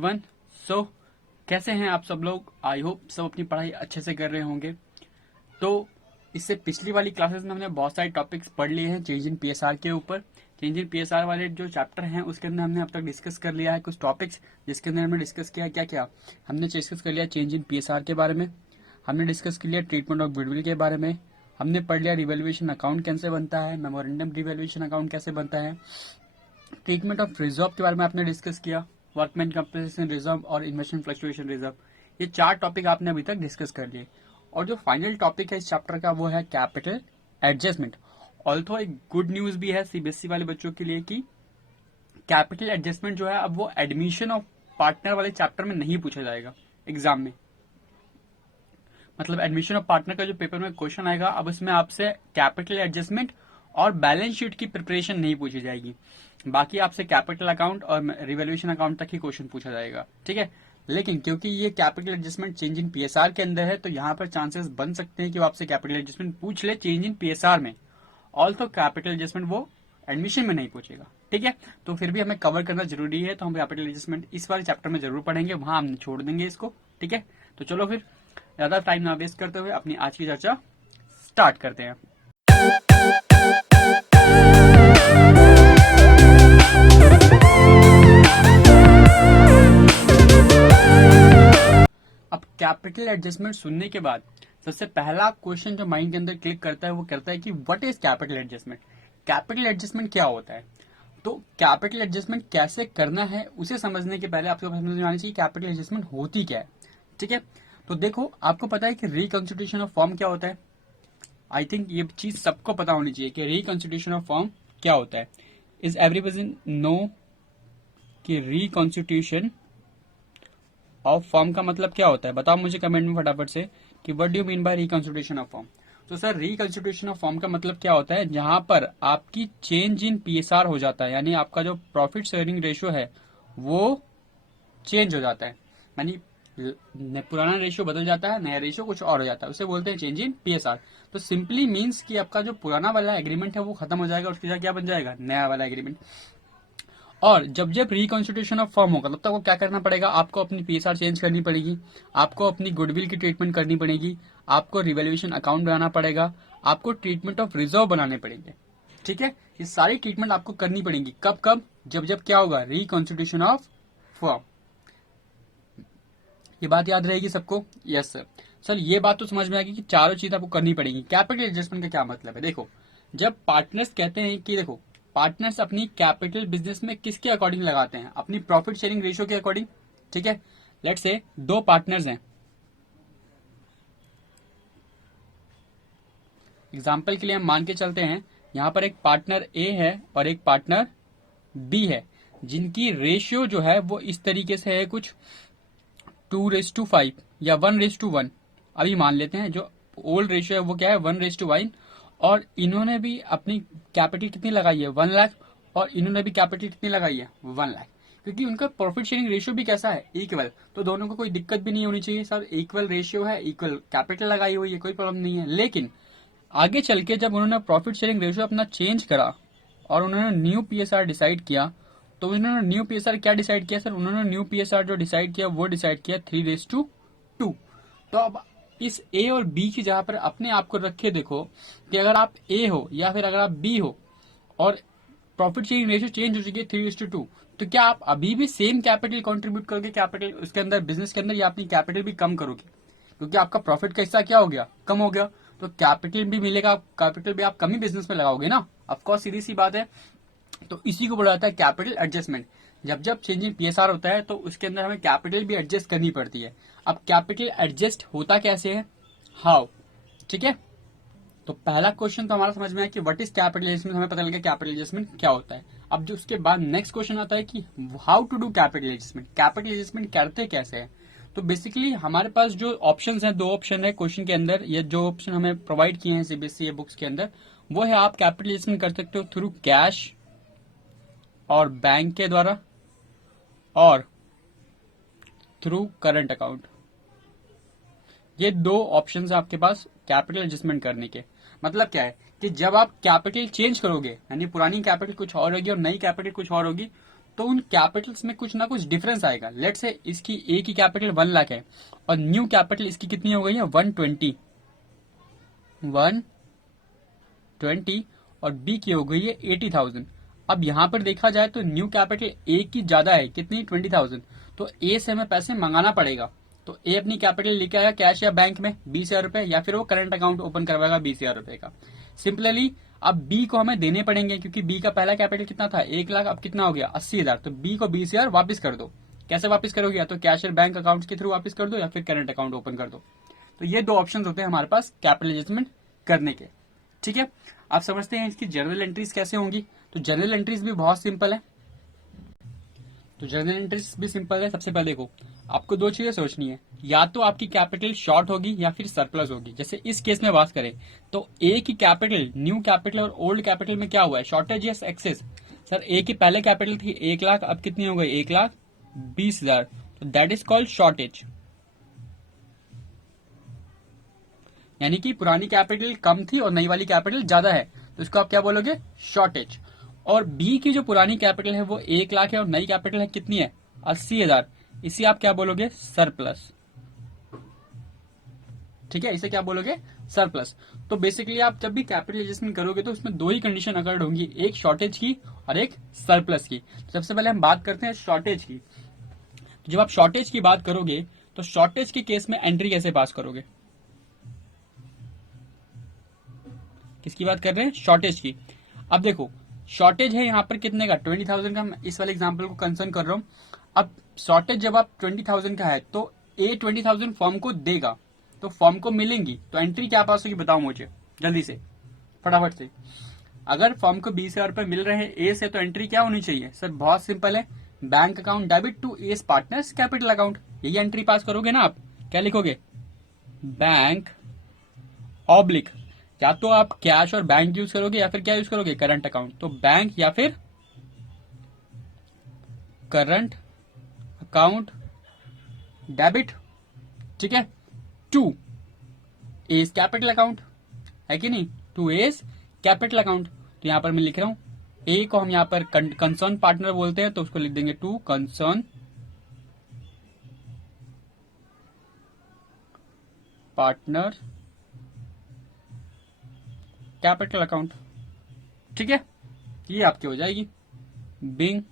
Everyone. सो कैसे हैं आप सब लोग? आई होप सब अपनी पढ़ाई अच्छे से कर रहे होंगे। तो इससे पिछली वाली क्लासेस में हमने बहुत सारे टॉपिक्स पढ़ लिए हैं चेंज इन पीएसआर के ऊपर। चेंज इन पीएसआर वाले जो चैप्टर हैं उसके अंदर हमने अब तक डिस्कस कर लिया है कुछ टॉपिक्स, जिसके अंदर हमने डिस्कस किया क्या क्या हमने डिस्कस कर लिया चेंज इन पीएसआर के बारे में, हमने डिस्कस कर लिया ट्रीटमेंट ऑफ गुडविल के बारे में, हमने पढ़ लिया रिवैल्यूएशन अकाउंट कैसे बनता है, मेमोरेंडम रिवैल्यूएशन अकाउंट कैसे बनता है, ट्रीटमेंट ऑफ रिजर्व के बारे में आपने डिस्कस किया, वर्कमैन कंपनसेशन रिजर्व और इन्वेस्टमेंट फ्लक्चुएशन रिजर्व। ये 4 टॉपिक आपने अभी तक डिस्कस कर लिए। और जो फाइनल टॉपिक है इस चैप्टर का वो है कैपिटल एडजस्टमेंट। ऑल्थो एक गुड न्यूज भी है सीबीएसई वाले बच्चों के लिए कि कैपिटल एडजस्टमेंट जो है अब वो एडमिशन ऑफ पार्टनर वाले चैप्टर में नहीं पूछा जाएगा एग्जाम में। मतलब एडमिशन ऑफ पार्टनर का जो पेपर में क्वेश्चन आएगा अब उसमें आपसे कैपिटल एडजस्टमेंट और बैलेंस शीट की प्रिपरेशन नहीं पूछी जाएगी। बाकी आपसे कैपिटल अकाउंट और रिवैल्यूएशन अकाउंट तक ही क्वेश्चन पूछा जाएगा, ठीक है। लेकिन क्योंकि ये capital adjustment change in PSR के अंदर है तो यहाँ पर चांसेस बन सकते हैं कि वो आपसे कैपिटल एडजस्टमेंट पूछ ले चेंज इन पीएसआर में। ऑल्सो कैपिटल एडजस्टमेंट वो एडमिशन में नहीं पूछेगा, ठीक है। तो फिर भी हमें कवर करना जरूरी है, तो हम कैपिटल एडजस्टमेंट इस वाले चैप्टर में जरूर पढ़ेंगे, वहां हम छोड़ देंगे इसको, ठीक है। तो चलो फिर ज्यादा टाइम ना वेस्ट करते हुए अपनी आज की चर्चा स्टार्ट करते हैं। अब कैपिटल एडजस्टमेंट सुनने के बाद सबसे पहला क्वेश्चन जो माइंड के अंदर क्लिक करता है वो करता है कि what is capital adjustment. Capital adjustment क्या होता है? तो कैपिटल एडजस्टमेंट कैसे करना है उसे समझने के पहले आपको समझ में आनी चाहिए कैपिटल एडजस्टमेंट होती क्या है, ठीक है। तो देखो, आपको पता है कि रिकंस्टिट्यूशन ऑफ फॉर्म क्या होता है? आई थिंक ये चीज सबको पता होनी चाहिए कि रिकंस्टिट्यूशन ऑफ फॉर्म क्या होता है। इज एवरीबडी नो कि रिकंस्टिट्यूशन ऑफ फॉर्म का मतलब क्या होता है? बताओ मुझे कमेंट में फटाफट से कि what do mean by reconstitution of form. तो सर रिकंस्टिट्यूशन ऑफ फॉर्म का मतलब क्या होता है? जहां पर आपकी चेंज इन पीएसआर हो जाता है, यानी आपका जो प्रॉफिट शेयरिंग रेशियो है वो चेंज हो जाता है, यानी पुराना रेशियो बदल जाता है, नया रेशियो कुछ और हो जाता है, उसे बोलते हैं चेंज इन पीएसआर। तो सिंपली मीन्स कि आपका जो पुराना वाला एग्रीमेंट है वो खत्म हो जाएगा, उसकी जगह क्या बन जाएगा? नया वाला एग्रीमेंट। और जब जब रिकॉन्स्टिट्यूशन ऑफ फॉर्म होगा तब तक वो क्या करना पड़ेगा? आपको अपनी पीएसआर चेंज करनी पड़ेगी, आपको अपनी गुडविल की ट्रीटमेंट करनी पड़ेगी, आपको रिवैल्यूएशन अकाउंट बनाना पड़ेगा, आपको ट्रीटमेंट ऑफ रिजर्व बनाने पड़ेंगे, ठीक है। ये सारी ट्रीटमेंट आपको करनी पड़ेगी। कब कब? जब जब क्या होगा? Reconstitution of form. ये बात याद रहेगी सबको? Yes sir. सर ये बात तो समझ में आएगी कि चारों चीज आपको करनी पड़ेगी। कैपिटल एडजस्टमेंट का क्या मतलब है? देखो, जब पार्टनर्स कहते हैं कि देखो पार्टनर्स अपनी कैपिटल बिजनेस में किसके अकॉर्डिंग लगाते हैं? अपनी प्रॉफिट शेयरिंग रेशियो के अकॉर्डिंग, ठीक है। लेट्स से 2 पार्टनर्स हैं, एग्जाम्पल के लिए हम मान के चलते हैं यहां पर एक पार्टनर ए है और एक पार्टनर बी है, जिनकी रेशियो जो है वो इस तरीके से है कुछ 2:5 या 1:1। अभी मान लेते हैं जो ओल्ड रेशियो है वो क्या है? 1:1। और इन्होंने भी अपनी कैपिटल कितनी लगाई है? 1 लाख। और इन्होंने भी कैपिटल कितनी लगाई है? 1 लाख। क्योंकि उनका प्रॉफिट शेयरिंग रेशियो भी कैसा है? इक्वल। तो दोनों को कोई दिक्कत भी नहीं होनी चाहिए सर, इक्वल रेशियो है, इक्वल कैपिटल लगाई हुई है, कोई प्रॉब्लम नहीं है। लेकिन आगे चल के जब उन्होंने प्रॉफिट शेयरिंग रेशियो अपना चेंज करा और उन्होंने न्यू पीएसआर डिसाइड किया, तो उन्होंने न्यू पीएसआर क्या डिसाइड किया सर? उन्होंने न्यू पीएसआर जो डिसाइड किया वो डिसाइड किया 3:2। तो अब इस ए और बी की जगह पर अपने आप को रखे देखो कि अगर आप ए हो या फिर अगर आप बी हो और प्रॉफिट शेयरिंग रेशियो चेंज हो चुकी है 3:2, तो क्या आप अभी भी सेम कैपिटल कंट्रीब्यूट करोगे कैपिटल उसके अंदर, बिजनेस के अंदर, या अपनी कैपिटल भी कम करोगे? क्योंकि आपका प्रॉफिट का हिस्सा क्या हो गया? कम हो गया। तो कैपिटल भी मिलेगा, कैपिटल भी आप कम ही बिजनेस में लगाओगे ना, ऑफकोर्स सीधी सी बात है। तो इसी को बोला जाता है कैपिटल एडजस्टमेंट। जब जब चेंज इन पीएसआर होता है तो उसके अंदर हमें कैपिटल भी एडजस्ट करनी पड़ती है। अब कैपिटल एडजस्ट होता कैसे है? हाउ, ठीक है। तो पहला क्वेश्चन तो हमारा समझ में आया कि व्हाट इज कैपिटल एडजस्टमेंट, हमें पता लगा कैपिटल एडजस्टमेंट क्या होता है। अब जो उसके बाद नेक्स्ट क्वेश्चन आता है कि how to do capital adjustment. Capital adjustment करते कैसे है? तो बेसिकली हमारे पास जो ऑप्शंस हैं, 2 ऑप्शन है क्वेश्चन के अंदर, ये जो ऑप्शन हमें प्रोवाइड किए हैं सीबीएसई बुक्स के अंदर, वो है आप कैपिटल एडजस्टमेंट कर सकते हो थ्रू कैश और बैंक के द्वारा और थ्रू करंट अकाउंट। ये 2 ऑप्शन है आपके पास कैपिटल एडजस्टमेंट करने के। मतलब क्या है कि जब आप कैपिटल चेंज करोगे, यानी पुरानी कैपिटल कुछ और होगी और नई कैपिटल कुछ और होगी, तो उन कैपिटल्स में कुछ ना कुछ डिफरेंस आएगा। लेट से इसकी ए की कैपिटल 1 लाख है और न्यू कैपिटल इसकी कितनी हो गई है 120 और बी की हो गई है 80,000। अब यहां पर देखा जाए तो न्यू कैपिटल ए की ज्यादा है, कितनी 20,000, तो ए से हमें पैसे मंगाना पड़ेगा। तो ए अपनी कैपिटल लेके आएगा कैश या बैंक में 20,000 रुपए, या फिर वो करंट अकाउंट ओपन करवाएगा 20,000 रुपए का। सिंपली अब बी को हमें देने पड़ेंगे क्योंकि बी का पहला कैपिटल कितना था 1 लाख, अब कितना हो गया 80,000। तो बी को 20,000 वापिस कर दो। कैसे वापिस करोगे, या तो कैश और बैंक अकाउंट के थ्रू वापिस कर दो या फिर करंट अकाउंट ओपन कर दो। तो ये दो ऑप्शन होते हैं हमारे पास कैपिटल एडजस्टमेंट करने के। ठीक है, आप समझते हैं इसकी जर्नल एंट्रीज कैसे होंगी। तो जर्नल एंट्रीज भी बहुत सिंपल है। तो जर्नल एंट्रीज भी सिंपल है। सबसे पहले देखो, आपको दो चीजें सोचनी है, या तो आपकी कैपिटल शॉर्ट होगी या फिर सरप्लस होगी। जैसे इस केस में बात करें तो ए की कैपिटल, न्यू कैपिटल और ओल्ड कैपिटल में क्या हुआ है, शॉर्टेज या एक्सेस। सर ए की पहले कैपिटल थी 1 लाख, अब कितनी हो गई 1,20,000, तो दैट इज कॉल्ड शॉर्टेज। यानी कि पुरानी कैपिटल कम थी और नई वाली कैपिटल ज्यादा है, तो इसको आप क्या बोलोगे, शॉर्टेज। और बी की जो पुरानी कैपिटल है वो 1 लाख है और नई कैपिटल है कितनी है 80,000, इसे आप क्या बोलोगे, सरप्लस। ठीक है, इसे क्या बोलोगे, सरप्लस। तो बेसिकली आप जब भी कैपिटल एडजस्टमेंट करोगे तो उसमें दो ही कंडीशन अकर्ड होंगी, एक शॉर्टेज की और एक सरप्लस की। सबसे पहले हम बात करते हैं शॉर्टेज की। तो जब आप शॉर्टेज की बात करोगे तो शॉर्टेज के केस में एंट्री कैसे पास करोगे, किसकी बात कर रहे हैं, शॉर्टेज की। अब देखो शॉर्टेज है यहाँ पर कितने का 20,000 का, मैं इस वाले एग्जांपल को कंसर्न कर रहा हूं। अब शॉर्टेज जब आप 20,000 का है तो ए 20,000 फॉर्म को देगा, तो फॉर्म को मिलेंगी, तो एंट्री क्या पास होगी बताओ मुझे जल्दी से फटाफट से। अगर फॉर्म को 20,000 रुपए मिल रहे हैं ए से तो एंट्री क्या होनी चाहिए, सर बहुत सिंपल है, bank account debit to S partners capital account, यही एंट्री पास करोगे ना आप। क्या लिखोगे, बैंक ऑब्लिक, या तो आप कैश और बैंक यूज करोगे या फिर क्या यूज करोगे, करंट अकाउंट। तो बैंक या फिर करंट अकाउंट डेबिट, ठीक है, टू एस कैपिटल अकाउंट, है कि नहीं, टू एस कैपिटल अकाउंट। तो यहां पर मैं लिख रहा हूं ए को हम यहां पर कंसर्न पार्टनर बोलते हैं, तो उसको लिख देंगे to concern partner capital account. ठीक है, ये आपकी हो जाएगी बिंग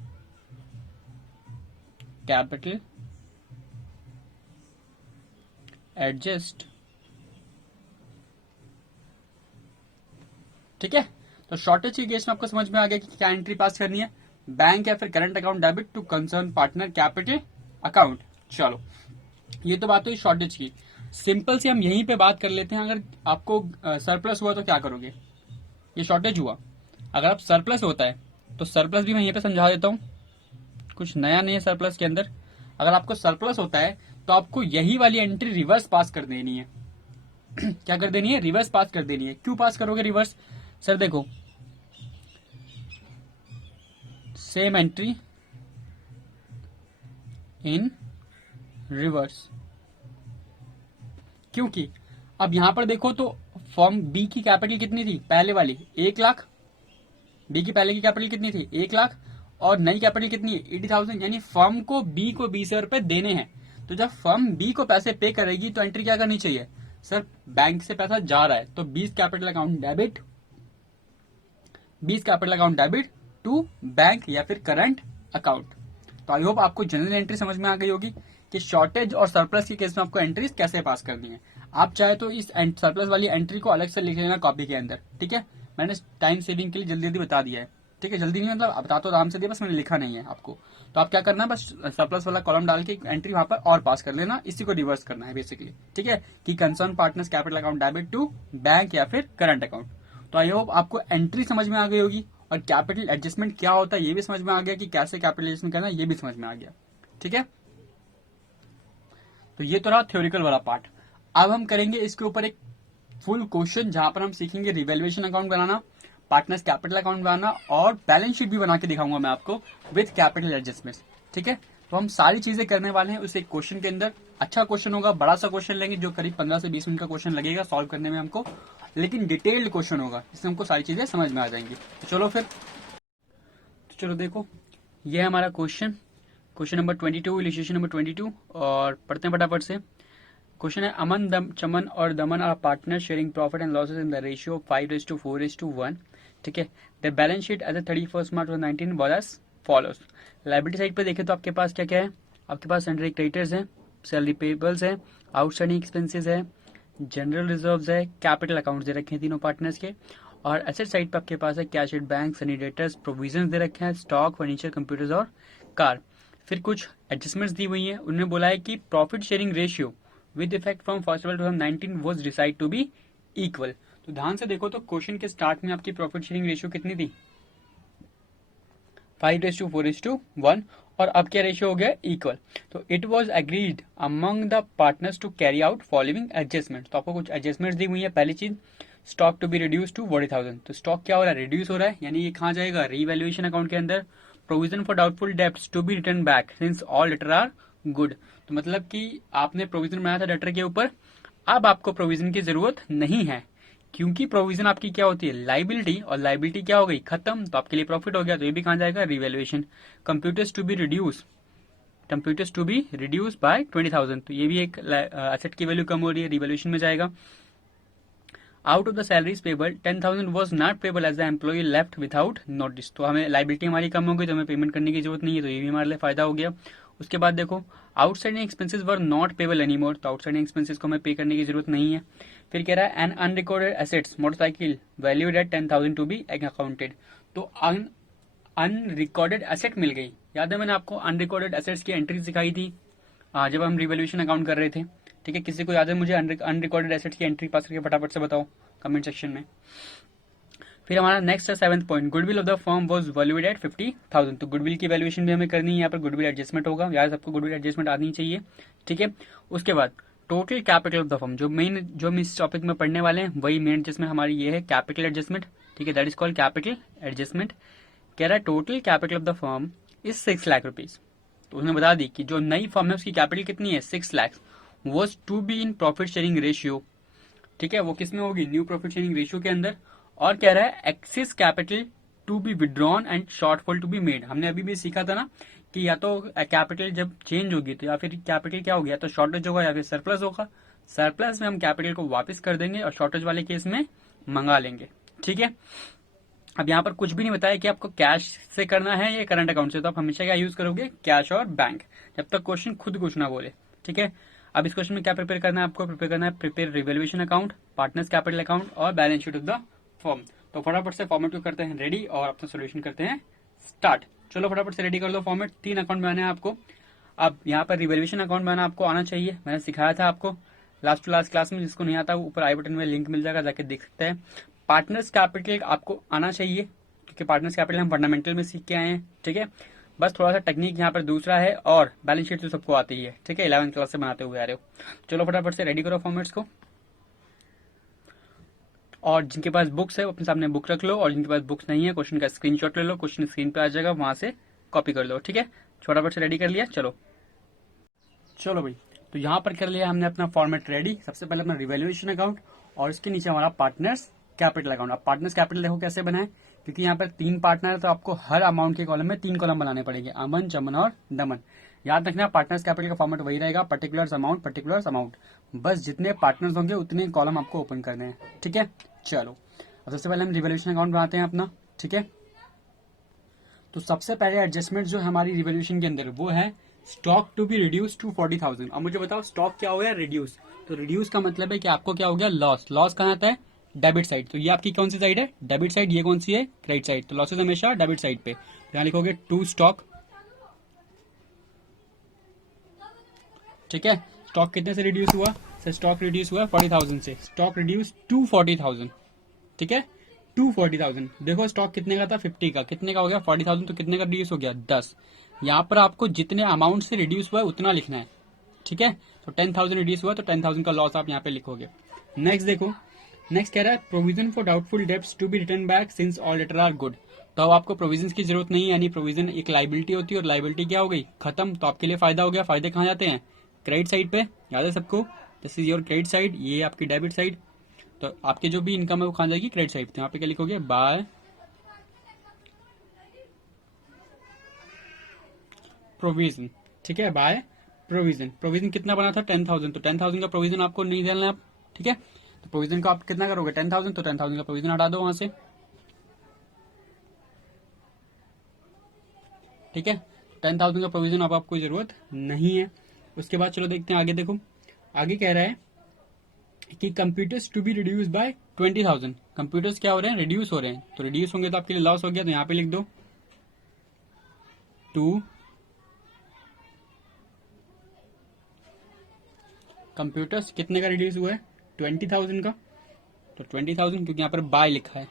कैपिटल एडजस्ट। ठीक है, तो शॉर्टेज के केस में आपको समझ में आ गया कि क्या एंट्री पास करनी है, बैंक या फिर current account debit to concern partner capital account. चलो ये तो बात हुई शॉर्टेज की। सिंपल सी हम यहीं पे बात कर लेते हैं, अगर आपको सरप्लस हुआ तो क्या करोगे, ये शॉर्टेज हुआ, अगर आप सरप्लस होता है तो सरप्लस भी मैं यहीं पे समझा देता हूं, कुछ नया नहीं है सरप्लस के अंदर। अगर आपको सरप्लस होता है तो आपको यही वाली एंट्री रिवर्स पास कर देनी है। क्या कर देनी है, रिवर्स पास कर देनी है। क्यों पास करोगे रिवर्स, सर देखो सेम एंट्री इन रिवर्स, क्योंकि अब यहां पर देखो तो फॉर्म बी की कैपिटल कितनी थी पहले वाली 1 लाख, बी की पहले की कैपिटल कितनी थी 1 लाख और नई कैपिटल कितनी है 80,000, यानी फर्म को बी को 20,000 रुपए देने हैं। तो जब फर्म बी को पैसे पे करेगी तो एंट्री क्या करनी चाहिए, सर बैंक से पैसा जा रहा है तो 20 capital account debit, 20 capital account debit to bank या फिर करंट अकाउंट। तो आई होप आपको जनरल एंट्री समझ में आ गई होगी कि शॉर्टेज और सरप्लस के केस में आपको एंट्रीज कैसे पास करनी है। आप चाहे तो इस सरप्लस वाली एंट्री को अलग से लिख लेना कॉपी के अंदर, ठीक है, मैंने टाइम सेविंग के लिए जल्दी जल्दी बता दिया है। ठीक है, जल्दी नहीं मतलब बता तो आराम से दिया, बस मैंने लिखा नहीं है आपको। तो आप क्या करना है, बस सरप्लस वाला कॉलम डाल के एंट्री वहां पर और पास कर लेना, इसी को रिवर्स करना है बेसिकली। ठीक है, कि concern partners capital account debit to bank या फिर करंट अकाउंट। तो आई होप आपको एंट्री समझ में आ गई होगी और कैपिटल एडजस्टमेंट क्या होता है ये भी समझ में आ गया, कि कैसे कैपिटल एडजस्टमेंट करना है ये भी समझ में आ गया। ठीक है, तो ये तो रहा थ्योरिकल वाला पार्ट। अब हम करेंगे इसके ऊपर एक फुल क्वेश्चन जहां पर हम सीखेंगे रिवैल्यूएशन अकाउंट बनाना, पार्टनर्स कैपिटल अकाउंट बनाना और बैलेंस शीट भी बना के दिखाऊंगा मैं आपको विद कैपिटल एडजस्टमेंट। ठीक है, तो हम सारी चीजें करने वाले हैं उस एक क्वेश्चन के अंदर। अच्छा क्वेश्चन होगा, बड़ा सा क्वेश्चन लेंगे जो करीब 15 से 20 मिनट का क्वेश्चन लगेगा सॉल्व करने में हमको, लेकिन डिटेल्ड क्वेश्चन होगा, इससे हमको सारी चीजें समझ में आ जाएंगी। तो चलो फिर, तो चलो देखो ये है हमारा क्वेश्चन नंबर 22, इलिस्ट्रेशन नंबर 22। और पढ़ते हैं फटाफट से। क्वेश्चन है, अमन, चमन और Daman are partner sharing profit and losses in the ratio 5:4:1। ठीक है। The balance sheet as a 31 March 2019 was as follows. Liability side पे देखें तो आपके पास क्या क्या है, आपके पास सन्ड्री क्रेडिटर्स है, सैलरी पेबल्स है, आउटस्टैंडिंग एक्सपेंसेस है, जनरल रिजर्व्स है, कैपिटल अकाउंट्स दे रखे हैं तीनों पार्टनर्स के। और एसेट साइड पे आपके पास है cash at bank, sundry debtors, provision दे रखे हैं, स्टॉक, फर्नीचर, कंप्यूटर्स और कार। फिर कुछ एडजस्टमेंट्स दी हुई हैं। उन्होंने बोला है कि profit sharing ratio with effect from 1 April 2019 was decide to be equal. तो ध्यान से देखो तो क्वेश्चन के स्टार्ट में आपकी प्रॉफिट शेयरिंग रेशियो कितनी थी, 5:4:1। और अब क्या रेशियो हो गया, इक्वल। तो it was agreed among the partners to carry out following adjustment. तो आपको कुछ एडजस्टमेंट दी हुई है। पहली चीज, stock to be reduce to 40,000। तो स्टॉक क्या हो रहा है, रिड्यूस हो रहा है, यानी ये कहाँ जाएगा, रीवैल्यूएशन अकाउंट के अंदर। Provision for doubtful debts to be return back since all debtor are good. तो मतलब कि आपने प्रोविजन बनाया था डेटर के ऊपर, अब आपको प्रोविजन की जरूरत नहीं है, क्योंकि प्रोविजन आपकी क्या होती है, लाइबिलिटी, और लाइबिलिटी क्या हो गई, खत्म। तो आपके लिए प्रॉफिट हो गया। तो ये भी कहाँ जाएगा, revaluation. Computers to be reduce by 20,000। तो ये भी एक एसेट की वैल्यू कम हो रही है, रिवैल्यूएशन में जाएगा। Out of the salaries payable 10,000 was not payable as the employ left without notice. तो हमें लाइबिलिटी हमारी कम हो गई, तो हमें पेमेंट करने की जरूरत नहीं है। तो ये भी हमारे लिए फायदा हो गया। उसके बाद देखो, outstanding expenses were not payable anymore. तो आउटसाइडिंग एक्सपेंसेस को हमें पे करने की जरूरत नहीं है। फिर कह रहा है, an unrecorded assets motorcycle valued at 10,000 to be accounted. तो अनरिकॉर्डेड एसेट मिल गई। याद है मैंने आपको अनरिकॉर्डेड एसेट्स की एंट्री सिखाई थी जब हम रिवैल्यूएशन अकाउंट कर रहे थे। ठीक है, किसी को याद है मुझे अनरिकॉर्डेड एसेट्स की एंट्री पास करके फटाफट से बताओ कमेंट सेक्शन में। फिर हमारा नेक्स्ट है 7th point, goodwill of the firm was valued at 50,000। तो गुडविल की वैल्यूएशन भी हमें करनी है। यहाँ पर गुडविल एडजस्टमेंट होगा, यार सबको गुडविल एडजस्टमेंट आनी चाहिए। ठीक है। उसके बाद total capital of the firm, जो हम इस टॉपिक में पढ़ने वाले हैं वही मेन एडजस्टमेंट हमारी ये है, कैपिटल एडजस्टमेंट। ठीक है, that is called capital adjustment. कह रहा है total capital of the firm is 6 lakh rupees. तो उसने बता दी कि जो नई फर्म है उसकी कैपिटल कितनी है, 6 lakh. Was to be in profit sharing ratio. ठीक है, वो किसमें होगी, न्यू प्रॉफिट शेयरिंग रेशियो के अंदर। और कह रहा है excess capital to be withdrawn and shortfall to be made. हमने अभी भी सीखा था ना कि या तो कैपिटल जब चेंज होगी तो या फिर कैपिटल क्या होगी, या तो शॉर्टेज होगा या फिर सरप्लस होगा। सरप्लस में हम कैपिटल को वापस कर देंगे और शॉर्टेज वाले केस में मंगा लेंगे। ठीक है। अब यहाँ पर कुछ भी नहीं बताया कि आपको कैश से करना है या करंट अकाउंट से। तो आप हमेशा क्या यूज करोगे, कैश और बैंक, जब तक क्वेश्चन खुद कुछ ना बोले। ठीक है। अब इस क्वेश्चन में क्या प्रिपेयर करना है आपको, प्रिपेयर करना है prepare revaluation account, partners capital account और balance sheet of the firm. तो फटाफट से फॉर्मेट को करते हैं रेडी और अपना सोल्यूशन करते हैं स्टार्ट। चलो फटाफट से रेडी कर लो फॉर्मेट। 3 अकाउंट बनाने हैं आपको। अब यहाँ पर रिवैल्यूएशन अकाउंट बनाना आपको आना चाहिए, मैंने सिखाया था आपको लास्ट टू लास्ट क्लास में। जिसको नहीं आता ऊपर आई बटन में लिंक मिल जाएगा, जाके देख सकते हैं। पार्टनर्स कैपिटल आपको आना चाहिए, क्योंकि पार्टनर्स कैपिटल हम फंडामेंटल में सीख के आए हैं। ठीक है, बस थोड़ा सा टेक्निक यहाँ पर दूसरा है। और बैलेंस शीट तो सबको आती है। ठीक है, 11th क्लास से बनाते हुए आ रहे हो। चलो फटाफट से रेडी करो फॉर्मेट्स को। और जिनके पास बुक्स है वो अपने सामने बुक रख लो, और जिनके पास बुक्स नहीं है क्वेश्चन का स्क्रीनशॉट ले लो, क्वेश्चन स्क्रीन पे आ जाएगा, वहां से कॉपी कर लो। ठीक है, फटाफट से रेडी कर लिया। चलो भाई, तो यहाँ पर कर लिया हमने अपना फॉर्मेट रेडी। सबसे पहले अपना रिवैल्यूएशन अकाउंट और इसके नीचे हमारा पार्टनर्स कैपिटल अकाउंट। अब पार्टनर्स कैपिटल देखो कैसे बनाए, क्योंकि यहाँ पर 3 पार्टनर है तो आपको हर अमाउंट के कॉलम में 3 कॉलम बनाने पड़ेंगे, अमन, चमन और दमन। याद रखना पार्टनर्स कैपिटल का फॉर्मेट वही रहेगा, पर्टिकुलर्स अमाउंट। बस जितने पार्टनर्स होंगे उतने कॉलम आपको ओपन करने हैं। ठीक है, चलो अब सबसे पहले हम रिवैल्यूएशन अकाउंट बनाते हैं अपना। ठीक है, तो सबसे पहले एडजस्टमेंट जो हमारी रिवैल्यूएशन के अंदर वो है stock to be reduce to 40,000। अब मुझे बताओ स्टॉक क्या हो गया, रिड्यूस। तो रिड्यूस का मतलब है कि आपको क्या हो गया, लॉस। लॉस कहाँ आता है, डेबिट साइड। तो ये आपकी कौन सी साइड है, डेबिट साइड। ये कौन सी है, क्रेडिट साइड। तो लॉसेज हमेशा डेबिट साइड पे। यहाँ लिखोगे टू स्टॉक। ठीक है, स्टॉक कितने से रिड्यूस हुआ, सर स्टॉक रिड्यूस हुआ 40,000 से। Stock reduce to 40,000। ठीक है, टू 40,000। देखो स्टॉक कितने का था, 50 का। कितने का हो गया, 40,000। तो कितने का रिड्यूस हो गया, 10। यहाँ पर आपको जितने अमाउंट से रिड्यूस हुआ है उतना लिखना है। ठीक है, तो 10,000 रिड्यूस हुआ तो 10,000 का लॉस आप यहाँ पे लिखोगे। नेक्स्ट देखो, नेक्स्ट कह रहा है provision for doubtful debts to be return back since all debtor are good. तो अब आपको प्रोविजन की जरूरत नहीं है, यानी प्रोविजन एक लाइबिलिटी होती है और लाइबिलिटी क्या हो गई, खत्म। तो आपके लिए फायदा हो गया। फायदे कहाँ जाते हैं, क्रेडिट साइड पे। याद है सबको, this is your credit side, ये आपकी डेबिट साइड। तो आपकी जो भी इनकम है वो कहाँ जाएगी, क्रेडिट साइड। तो यहाँ पे क्या लिखोगे, बाय प्रोविजन, ठीक है, बाय प्रोविजन। प्रोविजन कितना बना था 10,000, तो 10,000 का प्रोविजन आपको नहीं देना है आप, ठीक है। तो प्रोविजन का आप कितना करोगे 10,000, तो 10,000 का प्रोविजन हटा दो वहां से, ठीक है। 10,000 का प्रोविजन अब आपको जरूरत नहीं है। उसके बाद चलो देखते हैं आगे। देखो आगे कह रहा है कि computers to be reduce by 20,000। Computers क्या हो रहे हैं, रिड्यूस हो रहे हैं, तो रिड्यूस होंगे तो आपके लिए लॉस हो गया, तो यहाँ पे लिख दो 2 कंप्यूटर्स कितने का रिड्यूस हुआ है 20,000 का, तो 20,000 क्योंकि यहाँ पर बाय लिखा है,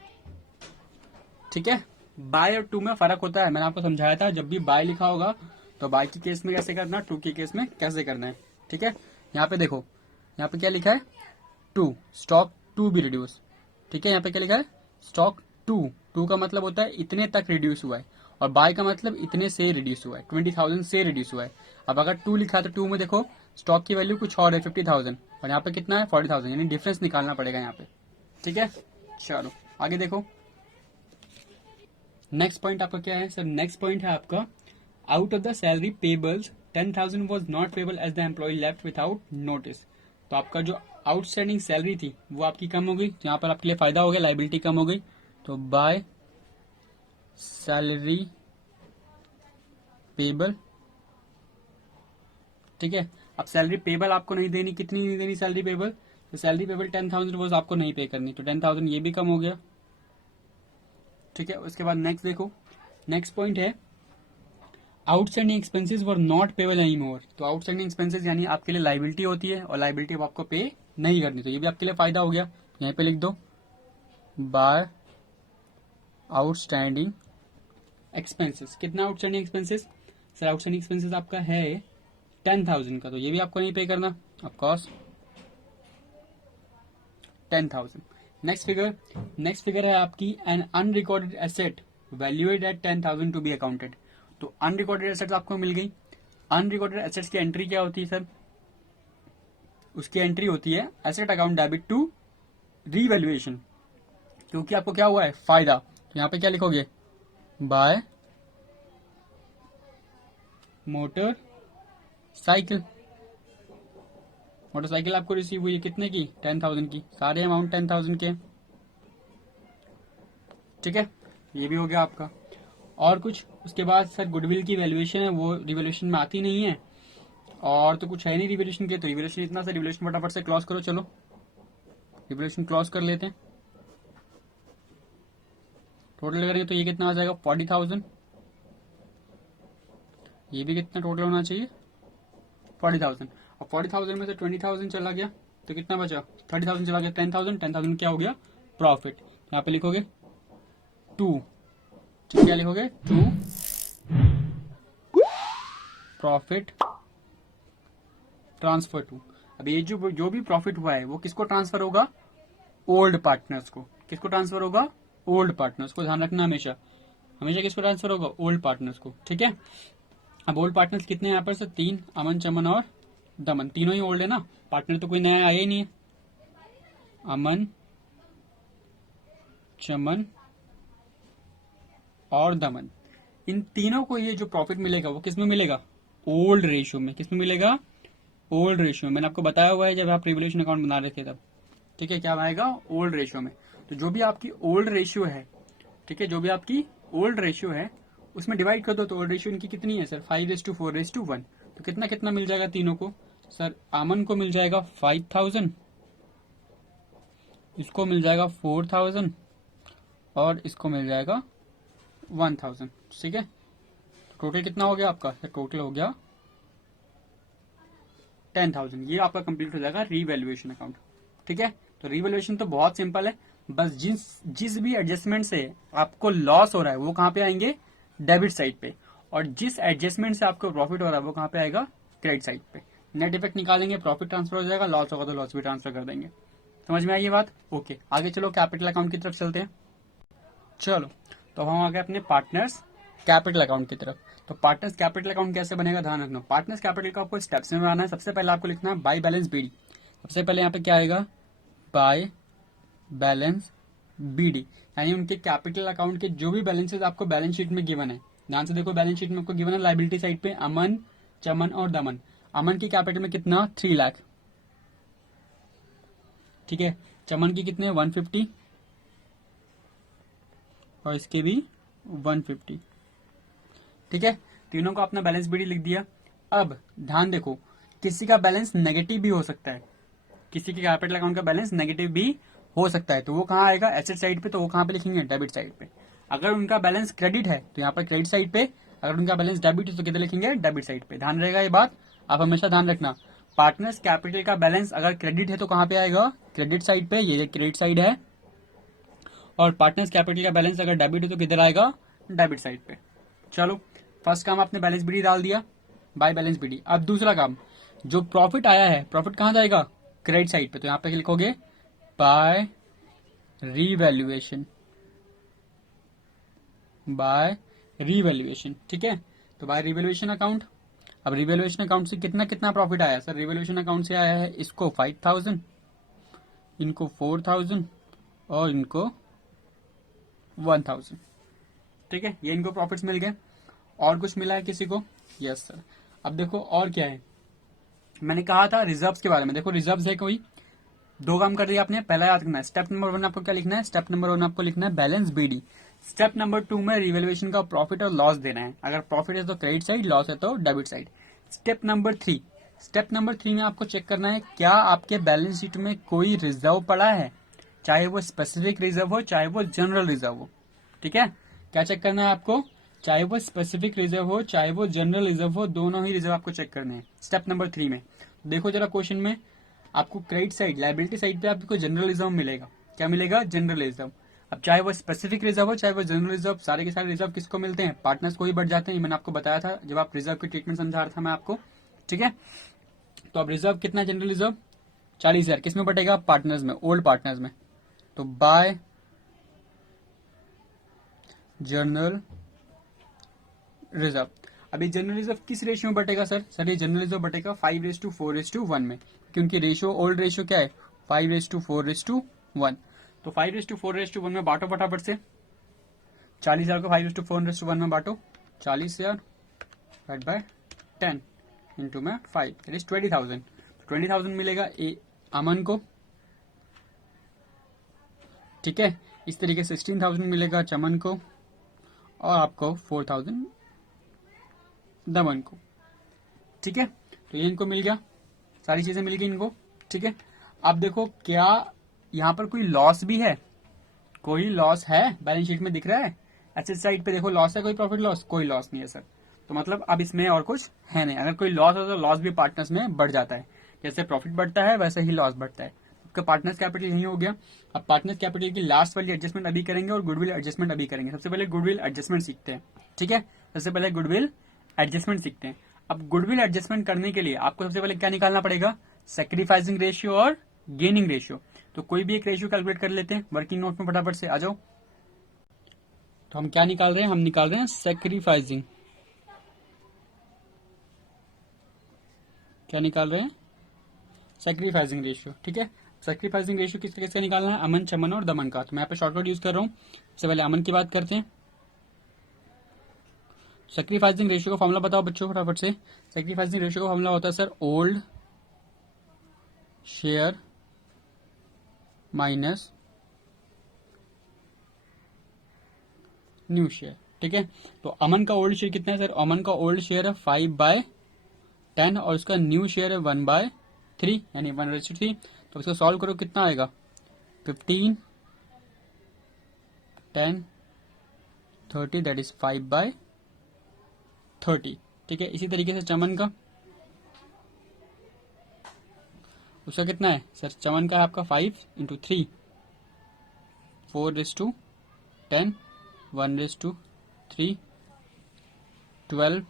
ठीक है। बाय और टू में फर्क होता है, मैंने आपको समझाया था, जब भी बाय लिखा होगा तो बाय के केस में कैसे करना, टू के केस में कैसे करना है, ठीक है। यहाँ पे देखो, यहाँ पे क्या लिखा है, two stock to be reduce, ठीक है। यहाँ पे क्या लिखा है, स्टॉक टू का मतलब होता है इतने तक रिड्यूस हुआ है, और बाय का मतलब इतने से रिड्यूस हुआ है, 20,000 से रिड्यूस हुआ है। अब अगर टू लिखा है तो टू में देखो स्टॉक की वैल्यू कुछ और है 50,000, और यहाँ पे कितना है 40,000, यानी डिफरेंस निकालना पड़ेगा यहाँ पे, ठीक है। चलो आगे देखो, नेक्स्ट पॉइंट आपका क्या है सर, नेक्स्ट पॉइंट है आपका out of the salary payables 10,000 was not payable as the employ left without notice. तो आपका जो आउटस्टैंडिंग सैलरी थी वो आपकी कम हो गई, यहाँ पर आपके लिए फायदा हो गया, लाइबिलिटी कम हो गई, तो बाय सैलरी पेबल, ठीक है। अब सैलरी पेबल आपको नहीं देनी, कितनी नहीं देनी सैलरी पेबल, तो सैलरी पेबल 10,000 रोज आपको नहीं पे करनी, तो 10,000 ये भी कम हो गया, ठीक है। उसके बाद नेक्स्ट देखो, नेक्स्ट पॉइंट है outstanding expenses were not payable any more. तो आउटस्टैंडिंग एक्सपेंसेस यानी आपके लिए लाइबिलिटी होती है, और लाइबिलिटी अब आपको पे नहीं करनी, तो ये भी आपके लिए फायदा हो गया, यहीं पे लिख दो बाय आउटस्टैंडिंग एक्सपेंसेस। कितना outstanding expenses sir, outstanding expenses आपका है 10,000 का, तो ये भी आपको नहीं पे करना ऑफकोर्स 10,000। नेक्स्ट फिगर है आपकी an unrecorded asset valued at 10,000 to be accounted. तो अनरिकॉर्डेड एसेट्स आपको मिल गई। अनरिकॉर्डेड एसेट्स की एंट्री क्या होती है सर, उसकी एंट्री होती है asset account debit to revaluation, क्योंकि आपको क्या हुआ है फायदा, तो यहाँ पे क्या लिखोगे बाय मोटर साइकिल। मोटरसाइकिल आपको रिसीव हुई है कितने की 10,000 की, सारे अमाउंट 10,000 के, ठीक है। ये भी हो गया आपका। और कुछ उसके बाद सर गुडविल की वैल्यूएशन है, वो रिवैल्यूएशन में आती नहीं है, और तो कुछ है नहीं रिवैल्यूएशन के, तो रिवैल्यूएशन इतना सा, रिवैल्यूएशन फटाफट से क्लोज करो, चलो रिवैल्यूएशन क्लोज कर लेते हैं। टोटल करेंगे तो ये कितना आ जाएगा 40,000, ये भी कितना टोटल होना चाहिए 40,000, और 40,000 में से 20,000 चला गया तो कितना बचा 30,000 चला गया, 10,000 क्या हो गया प्रॉफिट। यहाँ पे लिखोगे 2, ठीक है, क्या लिखोगे 2 प्रॉफिट ट्रांसफर टू। अब ये जो भी प्रॉफिट हुआ है वो किसको ट्रांसफर होगा, ओल्ड पार्टनर्स को। किसको ट्रांसफर होगा, ओल्ड पार्टनर्स को, ध्यान रखना हमेशा, हमेशा किसको ट्रांसफर होगा, ओल्ड पार्टनर्स को, ठीक है। अब ओल्ड पार्टनर्स कितने हैं यहाँ पर सर, 3, अमन चमन और दमन, तीनों ही ओल्ड है ना, पार्टनर तो कोई नया आया ही नहीं है। अमन चमन और दमन, इन तीनों को ये जो प्रॉफिट मिलेगा वो किस में मिलेगा, ओल्ड रेशियो में। किस में मिलेगा, ओल्ड रेशियो में। मैंने आपको बताया हुआ है जब आप रिवोल्यूशन अकाउंट बना रहे थे तब, ठीक है, क्या आएगा ओल्ड रेशियो में। तो जो भी आपकी ओल्ड रेशियो है, ठीक है, जो भी आपकी ओल्ड रेशियो है उसमें डिवाइड कर दो, तो ओल्ड रेशियो इनकी कितनी है सर 5:4:1, तो कितना कितना मिल जाएगा तीनों को सर, अमन को मिल जाएगा 5,000, इसको मिल जाएगा 4,000, और इसको मिल जाएगा 1,000, ठीक है। टोटल कितना हो गया आपका, टोटल हो गया 10,000। ये आपका कंप्लीट हो जाएगा रीवैल्यूएशन अकाउंट, ठीक है। तो रीवैल्यूएशन तो बहुत सिंपल है, बस जिस भी एडजस्टमेंट से आपको लॉस हो रहा है वो कहाँ पे आएंगे, डेबिट साइड पे, और जिस एडजस्टमेंट से आपको प्रॉफिट हो रहा है वो कहाँ पे आएगा, क्रेडिट साइड पे। नेट इफेक्ट निकालेंगे, प्रॉफिट ट्रांसफर हो जाएगा, लॉस होगा तो लॉस भी ट्रांसफर कर देंगे। समझ में आई ये बात, ओके। आगे चलो कैपिटल अकाउंट की तरफ चलते हैं। चलो तो हम आ गए अपने पार्टनर्स कैपिटल अकाउंट की तरफ। तो पार्टनर्स कैपिटल अकाउंट कैसे बनेगा, ध्यान रखना। पार्टनर्स कैपिटल का आपको स्टेप्स में बनाना है। सबसे पहले आपको लिखना है बाय बैलेंस बीडी। सबसे पहले यहाँ पे क्या आएगा, बाय बैलेंस बीडी, यानी उनके कैपिटल अकाउंट के जो भी बैलेंसेस आपको बैलेंस शीट में गिवन है ध्यान से देखो बैलेंस शीट में आपको गिवन है लाइबिलिटी साइड पे अमन, चमन और दमन। अमन की कैपिटल में कितना 3 लाख, ठीक है। चमन की कितने 150 और इसके भी 150, ठीक है। तीनों को अपना बैलेंस बीडी लिख दिया। अब ध्यान देखो, किसी का बैलेंस नेगेटिव भी हो सकता है, किसी के कैपिटल अकाउंट का बैलेंस नेगेटिव भी हो सकता है, तो वो कहाँ आएगा एसेट साइड पे, तो वो कहाँ पे लिखेंगे डेबिट साइड पे। अगर उनका बैलेंस क्रेडिट है तो यहाँ पर क्रेडिट साइड पे, अगर उनका बैलेंस डेबिट है तो किधर लिखेंगे डेबिट साइड पे। ध्यान रहेगा ये बात, आप हमेशा ध्यान रखना। पार्टनर्स कैपिटल का बैलेंस अगर क्रेडिट है तो कहाँ पे आएगा क्रेडिट साइड पे, ये क्रेडिट साइड है। और पार्टनर्स कैपिटल का बैलेंस अगर डेबिट है तो किधर आएगा डेबिट साइड पे। चलो फर्स्ट काम आपने बैलेंस बीडी डाल दिया बाय बैलेंस बीडी। अब दूसरा काम, जो प्रॉफिट आया है, प्रॉफिट कहाँ जाएगा क्रेडिट साइड पे, तो यहाँ पे लिखोगे बाय रीवैल्यूएशन, बाय रीवैल्यूएशन, ठीक है। तो बाय रीवैल्यूएशन अकाउंट, अब रिवैल्यूएशन अकाउंट से कितना कितना प्रॉफिट आया सर, रिवैल्यूएशन अकाउंट से आया है इसको 5000, इनको 4000 और इनको 1000, ठीक है। ये इनको प्रॉफिट्स मिल गए। और कुछ मिला है किसी को, यस सर। अब देखो और क्या है, मैंने कहा था रिजर्व्स के बारे में। देखो रिजर्व्स है कोई, दो काम कर दिया आपने। पहला याद रखना है स्टेप नंबर 1 आपको क्या लिखना है, स्टेप नंबर 1 आपको लिखना है बैलेंस बीडी। स्टेप नंबर 2 में रिवैल्यूएशन का प्रॉफिट और लॉस देना है, अगर प्रॉफिट है तो क्रेडिट साइड, लॉस है तो debit side. Step number 3, step number 3 में आपको चेक करना है क्या आपके बैलेंस शीट में कोई रिजर्व पड़ा है, चाहे वो स्पेसिफिक रिजर्व हो चाहे वो जनरल रिजर्व हो, ठीक है। क्या चेक करना है आपको, चाहे वो स्पेसिफिक रिजर्व हो चाहे वो जनरल रिजर्व हो, दोनों ही रिजर्व आपको चेक करने हैं स्टेप नंबर 3 में। देखो जरा क्वेश्चन में आपको क्रेडिट साइड लायबिलिटी साइड पे आपको जनरल रिजर्व मिलेगा, क्या मिलेगा जनरल रिजर्व। अब चाहे वो स्पेसिफिक रिजर्व हो चाहे वो जनरल रिजर्व, सारे के सारे रिजर्व किसको मिलते हैं पार्टनर्स को ही बढ़ जाते हैं। मैंने आपको बताया था जब आप रिजर्व की ट्रीटमेंट समझा रहा था मैं आपको, ठीक है। तो अब रिजर्व कितना जनरल रिजर्व 40,000, किसमें बटेगा पार्टनर्स में, ओल्ड पार्टनर्स में। तो बाय जनरल रिजर्व। अभी जनरल रिजर्व किस रेशियो में बटेगा सर ये जनरल रिजर्व बटेगा 5:4:1 में, क्योंकि रेशियो ओल्ड रेशियो क्या है 5:4:1। तो 5:4:1 में बांटो फटाफट से, 40,000 को 5:4:1 में बांटो, 40,000 डिवाइड बाय 10 इंटू में 5 दैट इज 20,000। 20,000 मिलेगा ए अमन को, ठीक है। इस तरीके से 16,000 मिलेगा चमन को और आपको 4,000 दमन को, ठीक है। तो ये इनको मिल गया, सारी चीजें मिल गई इनको, ठीक है। अब देखो क्या यहाँ पर कोई लॉस भी है, कोई लॉस है बैलेंस शीट में दिख रहा है, एसेट साइड पे देखो लॉस है कोई प्रॉफिट लॉस, कोई लॉस नहीं है सर। तो मतलब अब इसमें और कुछ है नहीं, अगर कोई लॉस हो तो लॉस भी पार्टनर्स में बढ़ जाता है, जैसे प्रॉफिट बढ़ता है वैसे ही लॉस बढ़ता है। आपका पार्टनर्स कैपिटल यही हो गया। अब पार्टनर्स कैपिटल की लास्ट वाली एडजस्टमेंट अभी करेंगे और गुडविल एडजस्टमेंट अभी करेंगे। सबसे पहले गुडविल एडजस्टमेंट सीखते हैं, ठीक है। सबसे पहले गुडविल एडजस्टमेंट सीखते हैं। अब गुडविल एडजस्टमेंट करने के लिए आपको सबसे पहले क्या निकालना पड़ेगा, सेक्रीफाइसिंग रेशियो और गेनिंग रेशियो। तो कोई भी एक रेशियो कैलकुलेट कर लेते हैं वर्किंग नोट में, फटाफट से आ जाओ। तो हम क्या निकाल रहे हैं, हम निकाल रहे हैं सेक्रीफाइसिंग, क्या निकाल रहे हैं सेक्रीफाइसिंग रेशियो, ठीक है। सेक्रीफाइसिंग रेशियो किस तरीके से निकालना है, अमन चमन और दमन का। तो मैं यहाँ पे शॉर्टकट यूज कर रहा हूँ। सबसे पहले अमन की बात करते हैं। सेक्रीफाइसिंग रेशियो का फॉर्मूला बताओ बच्चों फटाफट से। सेक्रीफाइसिंग रेशियो का फॉर्मूला होता है sir old share minus new share, ठीक है। तो अमन का ओल्ड शेयर कितना है सर, अमन का ओल्ड शेयर है 5/10 और उसका न्यू शेयर है 1/3 यानी 1:3। तो इसको सॉल्व करो कितना आएगा 15 10 30 दैट इज 5/30, ठीक है। इसी तरीके से चमन का, उसका कितना है सर, चमन का है आपका 5 × 3 4:10 1:3 12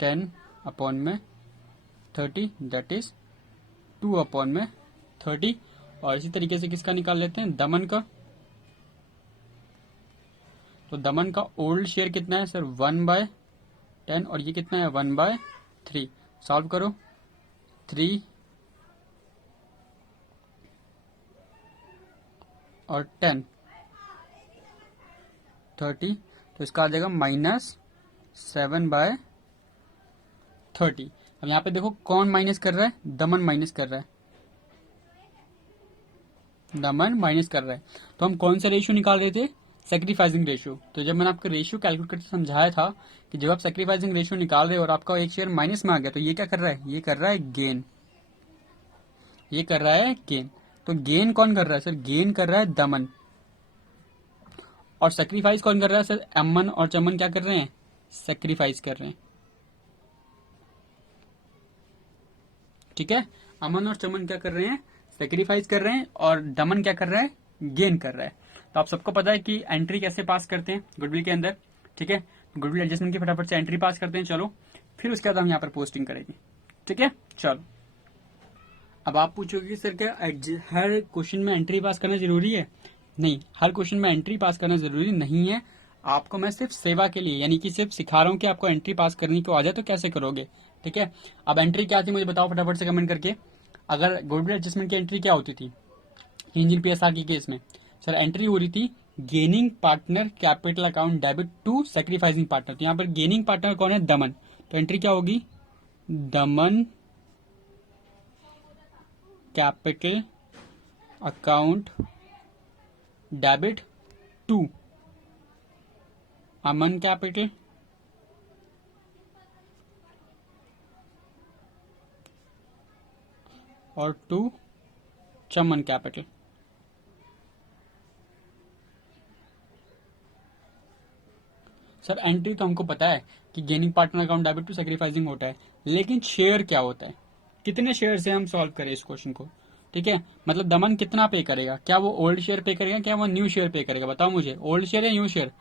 10 अपॉन में 30 दैट इज 2 अपॉन में 30। और इसी तरीके से किसका निकाल लेते हैं दमन का। तो दमन का ओल्ड शेयर कितना है सर 1/10 और ये कितना है 1/3। सॉल्व करो 3 और 10 30 तो इसका आ जाएगा -7/30। अब यहाँ पे देखो कौन माइनस कर रहा है, दमन माइनस कर रहा है, दमन माइनस कर रहा है। तो हम कौन सा रेशियो निकाल रहे थे, सेक्रीफाइसिंग रेशियो। तो जब मैंने आपको रेशियो कैलकुलेट करके समझाया था कि जब आप सेक्रीफाइसिंग रेशियो निकाल रहे हो और आपका एक शेयर माइनस में आ गया, तो ये क्या कर रहा है, ये कर रहा है गेन, ये कर रहा है गेन। तो गेन कौन कर रहा है सर, गेन कर रहा है दमन, और सेक्रीफाइस कौन कर रहा है सर, अमन और चमन क्या कर रहे हैं, सेक्रीफाइस कर रहे हैं। ठीक है, अमन और चमन क्या कर रहे हैं, सेक्रीफाइस कर रहे हैं, और दमन क्या कर रहा है, गेन कर रहा है। तो आप सबको पता है कि एंट्री कैसे पास करते हैं गुडविल के अंदर। ठीक है, गुडविल एडजस्टमेंट की फटाफट से एंट्री पास करते हैं। चलो फिर उसके बाद हम यहाँ पर पोस्टिंग करेंगे। ठीक है, चलो अब आप पूछोगे कि सर क्या हर क्वेश्चन में एंट्री पास करना जरूरी है। नहीं, हर क्वेश्चन में एंट्री पास करना जरूरी नहीं है। आपको मैं सिर्फ सेवा के लिए, यानी कि सिर्फ सिखा रहा हूँ कि आपको एंट्री पास करनी को आ जाए तो कैसे करोगे। ठीक है, अब एंट्री क्या थी मुझे बताओ फटाफट से कमेंट करके। अगर गुडविल एडजस्टमेंट की एंट्री क्या होती थी इंजन पीएसआर के केस में, सर एंट्री हो रही थी gaining partner capital account debit to sacrificing partner. तो यहाँ पर गेनिंग पार्टनर कौन है, दमन। तो एंट्री क्या होगी, Daman capital account debit to Aman capital और to Chaman capital. Sir entry तो हमको पता है कि gaining partner account debit to sacrificing होता है, लेकिन शेयर क्या होता है, कितने शेयर से हम सॉल्व करें इस क्वेश्चन को। ठीक है, मतलब दमन कितना पे करेगा, क्या वो ओल्ड शेयर पे करेगा, क्या वो न्यू शेयर पे करेगा, बताओ मुझे, ओल्ड शेयर या न्यू शेयर।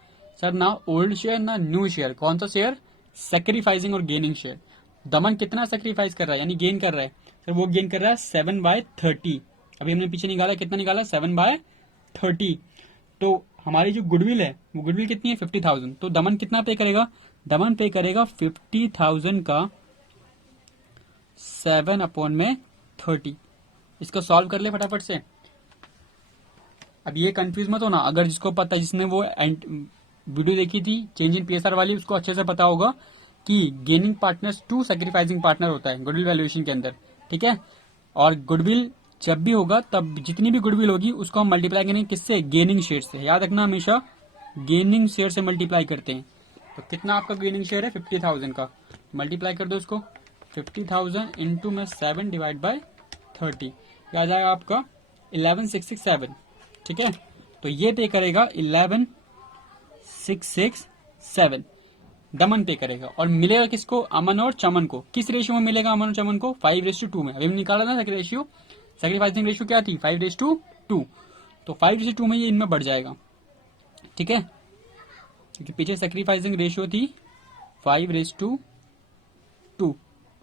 सर ना ओल्ड शेयर ना न्यू शेयर, कौन सा शेयर, सेक्रीफाइसिंग और गेनिंग शेयर। दमन कितना सेक्रीफाइस कर रहा है, यानी गेन कर रहा है, सर वो गेन कर रहा है 7/30। अभी हमने पीछे निकाला, कितना निकाला, 7/30। तो हमारी जो गुडविल है वो गुडविल कितनी है, 50,000। तो दमन कितना पे करेगा, दमन पे करेगा 50,000 का 7/30। इसको सॉल्व कर ले फटाफट से। अब ये कंफ्यूज मत होना, अगर जिसको पता, जिसने वो वीडियो देखी थी चेंज इन पीएसआर वाली, उसको अच्छे से पता होगा कि gaining partners to sacrificing partner होता है गुडविल वैल्यूएशन के अंदर। ठीक है, और गुडविल जब भी होगा तब जितनी भी गुडविल होगी उसको हम मल्टीप्लाई करेंगे किससे, गेनिंग शेयर से। याद रखना हमेशा गेनिंग शेयर से मल्टीप्लाई करते हैं। तो कितना आपका गेनिंग शेयर है, 50,000 का, मल्टीप्लाई कर दो उसको, 50,000 इंटू में 7 डिवाइड बाय 30, आ जाएगा आपका 11,667। ठीक है, तो ये पे करेगा 11,667, दमन पे करेगा। और मिलेगा किसको, अमन और चमन को। किस रेशियो में मिलेगा अमन और चमन को, 5:2 में। अभी हम निकाला ना रेशियो, सेक्रीफाइसिंग रेशियो क्या थी, 5:2। तो 5:2 में ये इनमें बढ़ जाएगा। ठीक है, क्योंकि पीछे सेक्रीफाइसिंग रेशियो थी 5:2।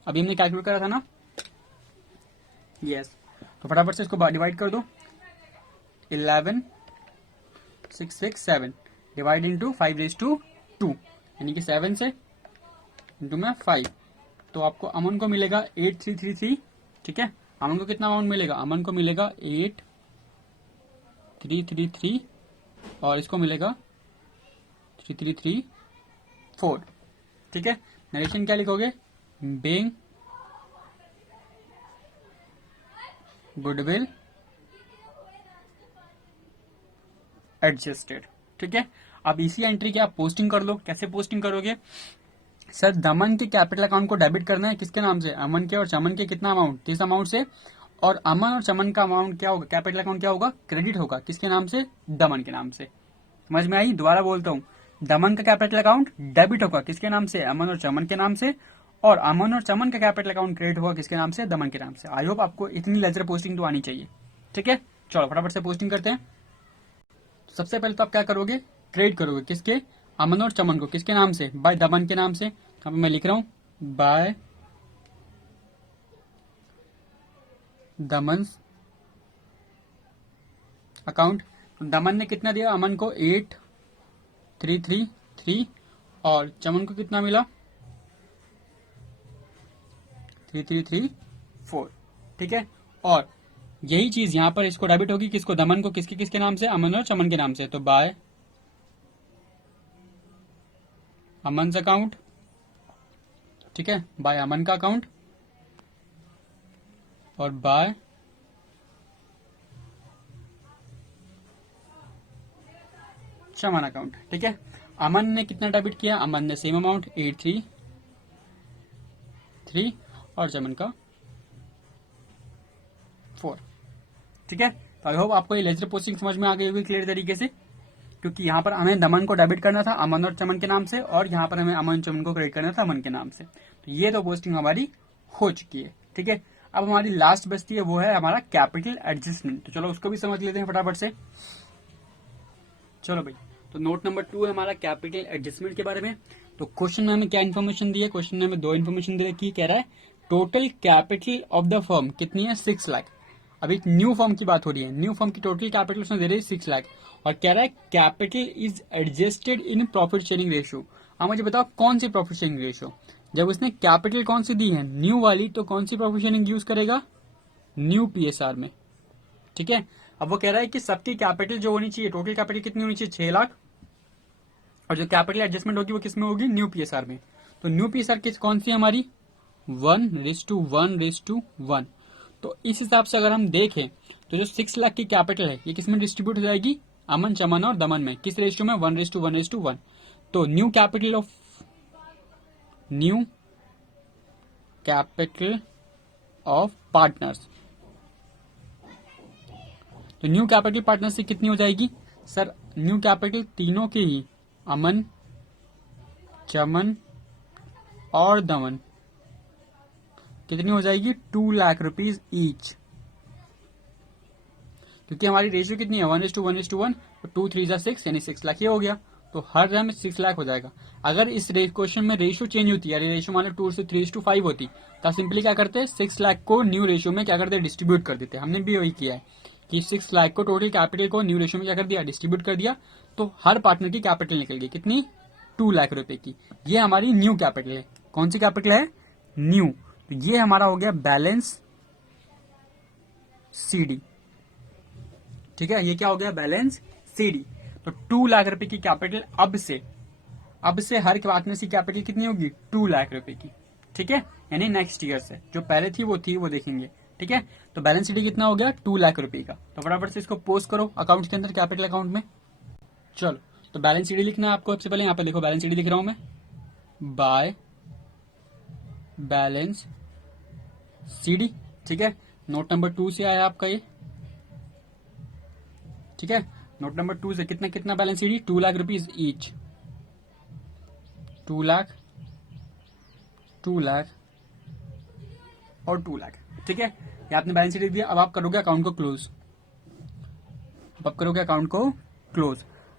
अभी हमने कैलकुलेट करा था ना, यस। तो फटाफट से इसको डिवाइड कर दो, 11,667 डिवाइड इंटू 5:2, यानी कि 7 से इंटू में 5। तो आपको अमन को मिलेगा 8333। ठीक है, अमन को कितना अमाउंट मिलेगा, अमन को मिलेगा 8333 और इसको मिलेगा 3334। ठीक है, नरेशन क्या लिखोगे, बेइंग गुडविल एडजस्टेड। ठीक है, अब इसी एंट्री की आप पोस्टिंग कर लो। कैसे पोस्टिंग करोगे, सर दमन के कैपिटल अकाउंट को डेबिट करना है किसके नाम से, अमन के और चमन के, कितना अमाउंट, किस अमाउंट से, और अमन और चमन का अमाउंट क्या होगा, कैपिटल अकाउंट क्या होगा, क्रेडिट होगा, किसके नाम से, दमन के नाम से। समझ में आई, दोबारा बोलता हूँ, दमन का कैपिटल अकाउंट डेबिट होगा किसके नाम से, अमन और चमन के नाम से, और अमन और चमन का कैपिटल अकाउंट क्रेडिट होगा किसके नाम से, दमन के नाम से। आई होप आपको इतनी लेजर पोस्टिंग तो आनी चाहिए। ठीक है, चलो फटाफट से पोस्टिंग करते हैं। सबसे पहले तो आप क्या करोगे, क्रेडिट करोगे किसके, अमन और चमन को, किसके नाम से, बाय दमन के नाम से। यहाँ पे मैं लिख रहा हूं बाय दमन अकाउंट। दमन ने कितना दिया, अमन को 8333 और चमन को कितना मिला, 3334। ठीक है, और यही चीज यहां पर इसको डेबिट होगी किसको, दमन को, किसके किसके नाम से, अमन और चमन के नाम से। तो बाय अमन अकाउंट, ठीक है, बाय अमन का अकाउंट और बाय चमन अकाउंट, ठीक है। अमन ने कितना डेबिट किया, अमन ने सेम अमाउंट 833 और चमन का 4, ठीक है। तो आई होप आपको ये लेजर पोस्टिंग समझ में आ गई होगी क्लियर तरीके से, क्योंकि यहाँ पर हमें दमन को डेबिट करना था अमन और चमन के नाम से, और यहाँ पर हमें अमन चमन को क्रेडिट करना था अमन के नाम से। तो ये तो पोस्टिंग हमारी हो चुकी है, ठीक है। अब हमारी लास्ट बचती है, वो है हमारा कैपिटल एडजस्टमेंट। तो चलो उसको भी समझ लेते हैं फटाफट से। चलो भाई, तो नोट नंबर 2 है हमारा कैपिटल एडजस्टमेंट के बारे में। तो क्वेश्चन में हमें क्या इन्फॉर्मेशन दी है, क्वेश्चन में हमें 2 इन्फॉर्मेशन दे रखी है। कह रहा है total capital of the firm कितनी है, 6 लाख। अभी न्यू फर्म की बात हो रही है, न्यू फर्म की टोटल कैपिटल उसने दे रही है 6 लाख, और कह रहा है capital is adjusted in profit sharing ratio. अब मुझे बताओ कौन सी प्रॉफिट शेयरिंग रेशियो, जब उसने कैपिटल कौन सी दी है, न्यू वाली, तो कौन सी प्रॉफिट शेयरिंग यूज करेगा, न्यू पीएसआर में, ठीक है। अब वो कह रहा है कि सबकी कैपिटल जो होनी चाहिए, टोटल कैपिटल कितनी होनी चाहिए, 6 लाख, और जो कैपिटल एडजस्टमेंट होगी वो किसमें होगी, न्यू पीएसआर में। तो न्यू पीएसआर किस कौन सी है हमारी, 1:1:1। तो इस हिसाब से अगर हम देखें तो जो 6 लाख की कैपिटल है ये किसमें डिस्ट्रीब्यूट हो जाएगी, अमन चमन और दमन में, किस रेशियो में, 1:1:1। तो न्यू कैपिटल ऑफ पार्टनर्स, तो न्यू कैपिटल पार्टनरशिप कितनी हो जाएगी सर, न्यू कैपिटल तीनों के ही, अमन चमन और दमन, कितनी हो जाएगी, 2 लाख रुपीज ईच, क्योंकि हमारी रेशियो कितनी है, 1:1:1, तो 2 3 6 यानी 6 लाख ये हो गया। तो हर ग्राम में 6 लाख हो जाएगा। अगर इस क्वेश्चन में रेशियो चेंज होती है, रेशियो मान लो 2 से 3:5 होती, तो सिंपली क्या करते हैं, 6 लाख को न्यू रेशियो में क्या करते हैं, डिस्ट्रीब्यूट कर देते हैं। हमने भी वही किया है कि 6 लाख को टोटल कैपिटल को न्यू रेशियो में क्या कर दिया, डिस्ट्रीब्यूट कर दिया। तो हर पार्टनर की कैपिटल निकल गई कितनी, 2 लाख रुपए की। ये हमारी न्यू कैपिटल है। कौन सी कैपिटल है, न्यू। तो ये हमारा हो गया बैलेंस सीडी, ठीक है। ये क्या हो गया, बैलेंस सीडी। तो 2 लाख रुपए की कैपिटल अब से हर पार्टनर की कैपिटल कितनी होगी, 2 लाख रुपए की, ठीक है। यानी नेक्स्ट ईयर से जो पहले थी वो देखेंगे, ठीक है। तो बैलेंस सीडी कितना हो गया, 2 लाख रुपए का। तो फटाफट से इसको पोस्ट करो अकाउंट के अंदर, कैपिटल अकाउंट में। चलो, तो बैलेंस सीडी लिखना है आपको। सबसे पहले यहाँ पे देखो बैलेंस सीडी लिख रहा हूं मैं, बाय बैलेंस सीडी, ठीक है। नोट नंबर 2 से आया आपका ये, ठीक है। नोट नंबर 2 से कितना कितना balance CD, 2 lakh rupees each, 2 lakh, 2 lakh और 2 लाख, ठीक है। ये आपने बैलेंस शीट दिया। अब आप करोगे अकाउंट को क्लोज,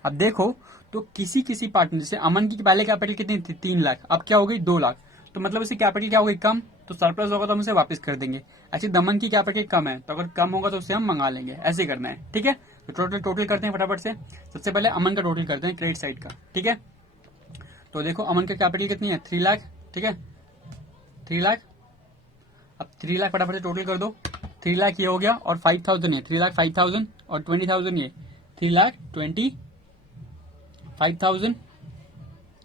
अब देखो तो किसी पार्टनर से अमन की पहले कैपिटल कितनी थी, 3 लाख, अब क्या हो गई, 2 लाख। तो मतलब उसकी कैपिटल क्या हो गई, कम। तो सरप्लस होगा तो हम उसे वापस कर देंगे। ऐसे दमन की कैपिटल कम है, तो अगर कम होगा तो उसे हम मंगा लेंगे, ऐसे करना है, ठीक है। तो टोटल करते हैं फटाफट से। सबसे पहले अमन का टोटल करते हैं, क्रेडिट साइड का, ठीक है। तो देखो अमन का कैपिटल कितनी है, 3 लाख, ठीक है, 3 लाख। अब 3 लाख फटाफट से टोटल कर दो, 3 लाख ये हो गया, और 5,000 ये, 3 लाख 5,000 और 20,000 ये, 3 लाख 25,000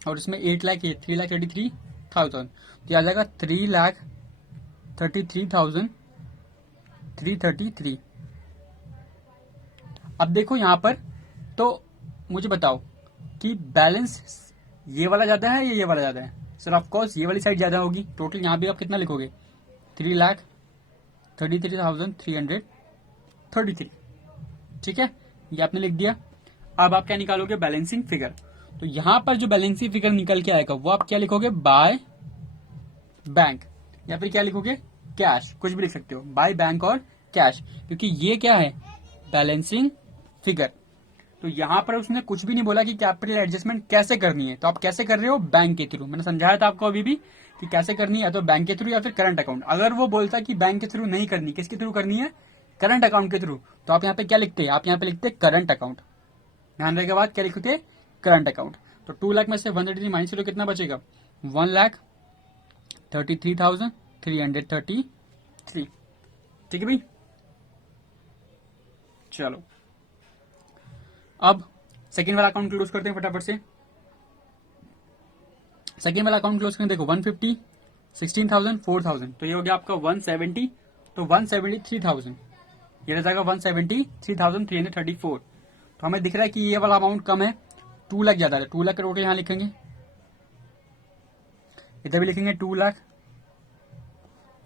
और इसमें 8 लाख ये, 3 लाख 33,000। तो आ जाएगा 3,33,333। अब देखो यहां पर, तो मुझे बताओ कि बैलेंस ये वाला ज्यादा है या ये वाला ज्यादा है, सर ऑफकोर्स ये वाली साइड ज्यादा होगी। टोटल यहां भी आप कितना लिखोगे, 3,33,333, ठीक है। ये आपने लिख दिया। अब आप क्या निकालोगे, बैलेंसिंग फिगर। तो यहां पर जो बैलेंसिंग फिगर निकल के आएगा वो आप क्या लिखोगे, बाय बैंक, या फिर क्या लिखोगे, कैश, कुछ भी लिख सकते हो, बाय बैंक और कैश, क्योंकि ये क्या है, बैलेंसिंग फिगर। तो यहां पर उसने कुछ भी नहीं बोला कि कैपिटल एडजस्टमेंट कैसे करनी है। तो आप कैसे कर रहे हो, बैंक के थ्रू। मैंने समझाया था आपको अभी भी कि कैसे करनी है, तो बैंक के थ्रू या फिर करंट अकाउंट। अगर वो बोलता कि बैंक के थ्रू नहीं करनी, किसके थ्रू करनी है, करंट अकाउंट के थ्रू, तो आप यहाँ पे क्या लिखते हैं, आप यहाँ पे लिखते हैं करंट अकाउंट। ध्यान रखने के बाद क्या लिखोगे, करंट अकाउंट। तो 2 लाख में से 133 माइनस करो, कितना बचेगा, 1,33,333, ठीक है भाई। चलो अब सेकेंड वाला अकाउंट क्लोज करते हैं फटाफट से। सेकेंड वाला अकाउंट क्लोज करें, देखो 150, 16,000, 4,000, तो ये हो गया आपका 170, तो 173,000, ये रह जाएगा 173,334। तो हमें दिख रहा है कि ये वाला अमाउंट कम है, 2 लाख ज्यादा है, 2 लाख का टोटल यहाँ लिखेंगे, इधर भी लिखेंगे 2 लाख,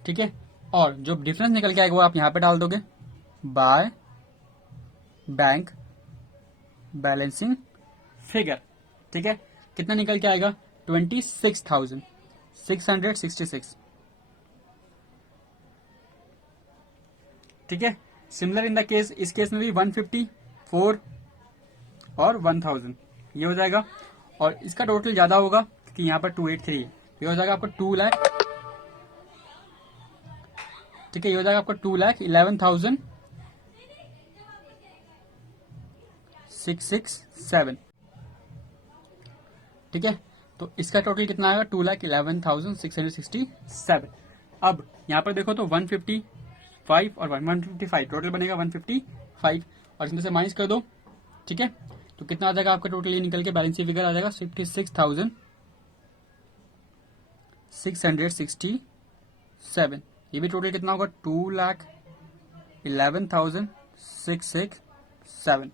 ठीक है। और जो डिफरेंस निकल के आएगा वो आप यहाँ पे डाल दोगे, बाय बैंक बैलेंसिंग फिगर, ठीक है। कितना निकल के आएगा, 26,666, ठीक है। सिमिलर इन द केस, इस केस में भी 154 और 1,000 ये हो जाएगा, और इसका टोटल ज्यादा होगा क्योंकि यहाँ पर 283 है, ये हो जाएगा आपका 2 लाख, ठीक है। ये हो जाएगा आपका 2,11,667, ठीक है। तो इसका टोटल कितना आएगा, 2,11,667। अब यहाँ पर देखो तो 155 और 155 टोटल बनेगा 155, और इसमें से माइनस कर दो, ठीक है। तो कितना आ जाएगा आपका टोटल, ये निकल के बैलेंस फिगर आ जाएगा 56,667। ये भी टोटल कितना होगा, 2,11,667,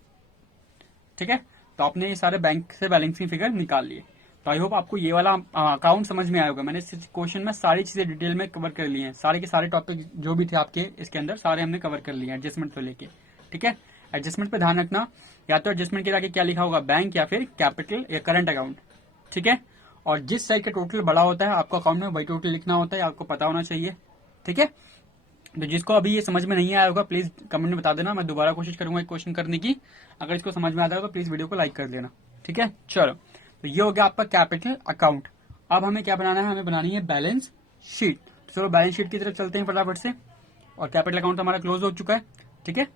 ठीक है। तो आपने ये सारे बैंक से बैलेंसिंग फिगर निकाल लिए। तो आई होप आपको ये वाला अकाउंट समझ में आया होगा। मैंने इस क्वेश्चन में सारी चीजें डिटेल में कवर कर ली हैं, सारे के सारे टॉपिक जो भी थे आपके इसके अंदर सारे हमने कवर कर लिए हैं एडजस्टमेंट को लेके, ठीक है। एडजस्टमेंट पे ध्यान रखना, या तो एडजस्टमेंट के आगे क्या लिखा होगा, बैंक या फिर कैपिटल या करंट अकाउंट, ठीक है। और जिस साइड का टोटल बड़ा होता है आपको अकाउंट में वही टोटल लिखना होता है, आपको पता होना चाहिए, ठीक है। तो जिसको अभी ये समझ में नहीं आया होगा प्लीज कमेंट में बता देना, मैं दोबारा कोशिश करूंगा एक क्वेश्चन करने की। अगर इसको समझ में आता है तो प्लीज वीडियो को लाइक कर देना, ठीक है। चलो, तो ये हो गया आपका कैपिटल अकाउंट। अब हमें क्या बनाना है, हमें बनानी है बैलेंस शीट। तो चलो बैलेंस शीट की तरफ चलते हैं फटाफट से, और कैपिटल अकाउंट हमारा क्लोज हो चुका है, ठीक है।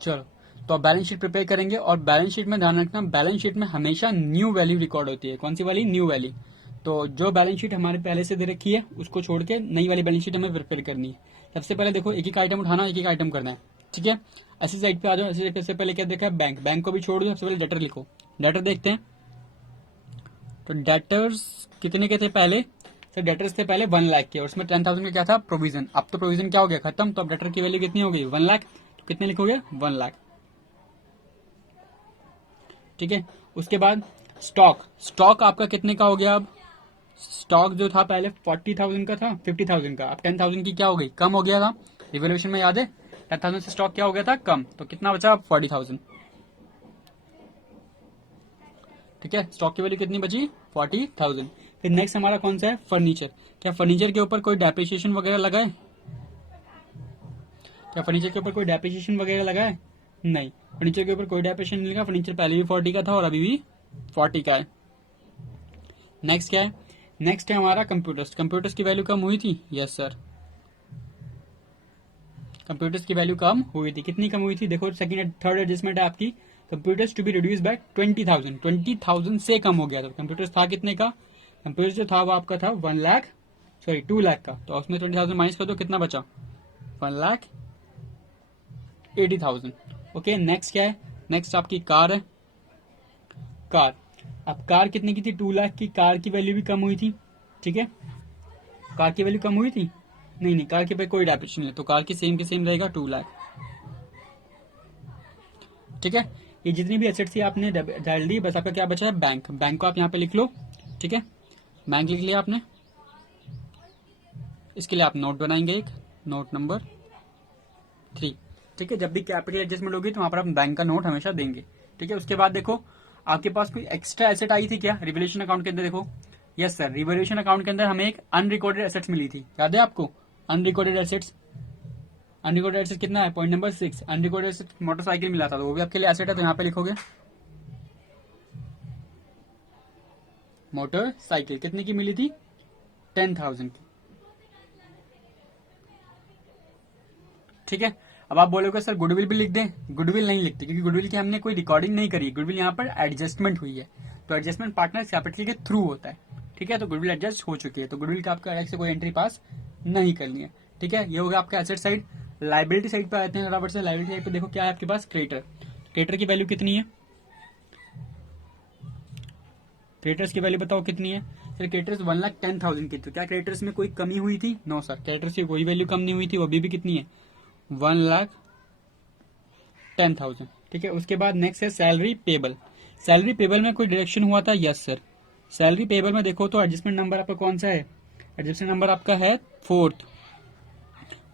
चलो, तो अब बैलेंस शीट प्रिपेयर करेंगे, और बैलेंस शीट में ध्यान रखना, बैलेंस शीट में हमेशा न्यू वैल्यू रिकॉर्ड होती है। कौन सी वाली, न्यू वैल्यू। तो जो बैलेंस शीट हमारे पहले से दे रखी है उसको छोड़ के नई वाली बैलेंस शीट हमें प्रिपेयर करनी है। सबसे पहले देखो एक एक आइटम उठाना, एक एक आइटम करना है, ठीक है। ऐसी साइड पे आ जाओ, ऐसी साइड से पहले क्या देखा है, बैंक, बैंक को भी छोड़ दो, सबसे पहले डेटर लिखो। डेटर देखते हैं, तो डेटर्स कितने के थे पहले, सर डेटर्स थे पहले 1 लाख के, और उसमें 10,000 का क्या था, प्रोविजन। अब तो प्रोविजन क्या हो गया, खत्म। तो अब डेटर की वैल्यू कितनी हो गई, 1 लाख। तो कितने लिखोगे, 1 लाख, ठीक है। उसके बाद स्टॉक, स्टॉक आपका कितने का हो गया, अब स्टॉक जो था पहले 40,000 का था, 50,000 का, अब 10,000 की क्या हो गई, कम हो गया था। रिवोल्यूशन में याद है 10,000 से स्टॉक क्या हो गया था, कम। तो कितना बचा, 40,000, ठीक है। स्टॉक की वैल्यू कितनी बची, 40,000। फिर नेक्स्ट हमारा कौन सा है, फर्नीचर। क्या फर्नीचर के ऊपर कोई डेप्रिसिएशन वगैरह लगा है, क्या फर्नीचर के ऊपर कोई डेप्रिसिएशन वगैरह लगा है, नहीं। फर्नीचर के ऊपर कोई डेप्रिसिएशन नहीं लगा, फर्नीचर पहले भी 40 का था और अभी भी 40 का है। नेक्स्ट क्या है, नेक्स्ट है हमारा कंप्यूटर्स। कंप्यूटर्स की वैल्यू कम हुई थी, यस सर, कंप्यूटर्स की वैल्यू कम हुई थी। कितनी कम हुई थी, देखो सेकंड एंड थर्ड एडजस्टमेंट है आपकी, computers to be reduce by 20,000, 20,000 से कम हो गया था। कंप्यूटर्स था कितने का, कंप्यूटर्स जो था वो आपका था 1 लाख, सॉरी 2 लाख का, तो उसमें 20,000 माइनस कर दो, कितना बचा, 1,80,000। ओके, नेक्स्ट क्या है, नेक्स्ट आपकी कार है, कार। अब कार कितने की थी, 2 लाख की, कार की वैल्यू भी कम हुई थी, ठीक है। कार की वैल्यू कम हुई थी, नहीं नहीं, कार के पे कोई डेप्रिसिएशन नहीं, तो कार की सेम के सेम रहेगा 2 लाख, ठीक है। ये जितनी भी एसेट थी आपने डाल दी, बस आपका क्या बचा है, बैंक। बैंक को आप यहाँ पे लिख लो, ठीक है। बैंक लिख लिया आपने, इसके लिए आप नोट बनाएंगे, एक नोट नंबर 3, ठीक है। जब भी कैपिटल एडजस्टमेंट होगी तो वहां पर आप बैंक का नोट हमेशा देंगे, ठीक है। उसके बाद देखो आपके पास कोई एक्स्ट्रा एसेट आई थी क्या, रिवोल्यूशन अकाउंट के अंदर, देखो यस सर, रिवोल्यूशन अकाउंट के अंदर हमें एक अनरिकॉर्डेड एसेट्स मिली थी, याद है आपको, अनरिकॉर्डेड एसेट्स। अनरिकॉर्डेड एसेट कितना है, point number 6, unrecorded asset motorcycle मिला था, तो वो भी आपके लिए एसेट है, तो यहाँ पे लिखोगे मोटरसाइकिल। कितने की मिली थी, 10,000 की, ठीक है। अब आप बोलोगे सर गुडविल भी लिख दें, गुडविल नहीं लिखते क्योंकि गुडविल की हमने कोई रिकॉर्डिंग नहीं करी, गुडविल यहाँ पर एडजस्टमेंट हुई है, तो एडजस्टमेंट पार्टनर कैपिटल के थ्रू होता है, ठीक है। तो गुडविल एडजस्ट हो चुकी है, तो गुडविल का आपका अलग से कोई एंट्री पास नहीं करनी है, ठीक है। ये होगा आपका एसेट साइड। लाइबिलिटी साइड पे आते हैं बराबर से, लाइबिलिटी साइड पे देखो क्या है आपके पास, क्रेडिटर। क्रेडिटर की वैल्यू कितनी है, क्रेडिटर्स की वैल्यू बताओ कितनी है सर। क्रेडिटर्स 1,10,000 की, तो क्या क्रेडिटर्स में कोई कमी हुई थी? नो सर, क्रेडिटर्स की कोई वैल्यू कम नहीं हुई थी, वो अभी भी कितनी है 1,10,000। ठीक है, उसके बाद नेक्स्ट है सैलरी पेबल। सैलरी पेबल में कोई डिडक्शन हुआ था? Yes sir. सैलरी पेबल में देखो तो एडजस्टमेंट नंबर आपका कौन सा है? एडजस्टमेंट नंबर आपका है 4th।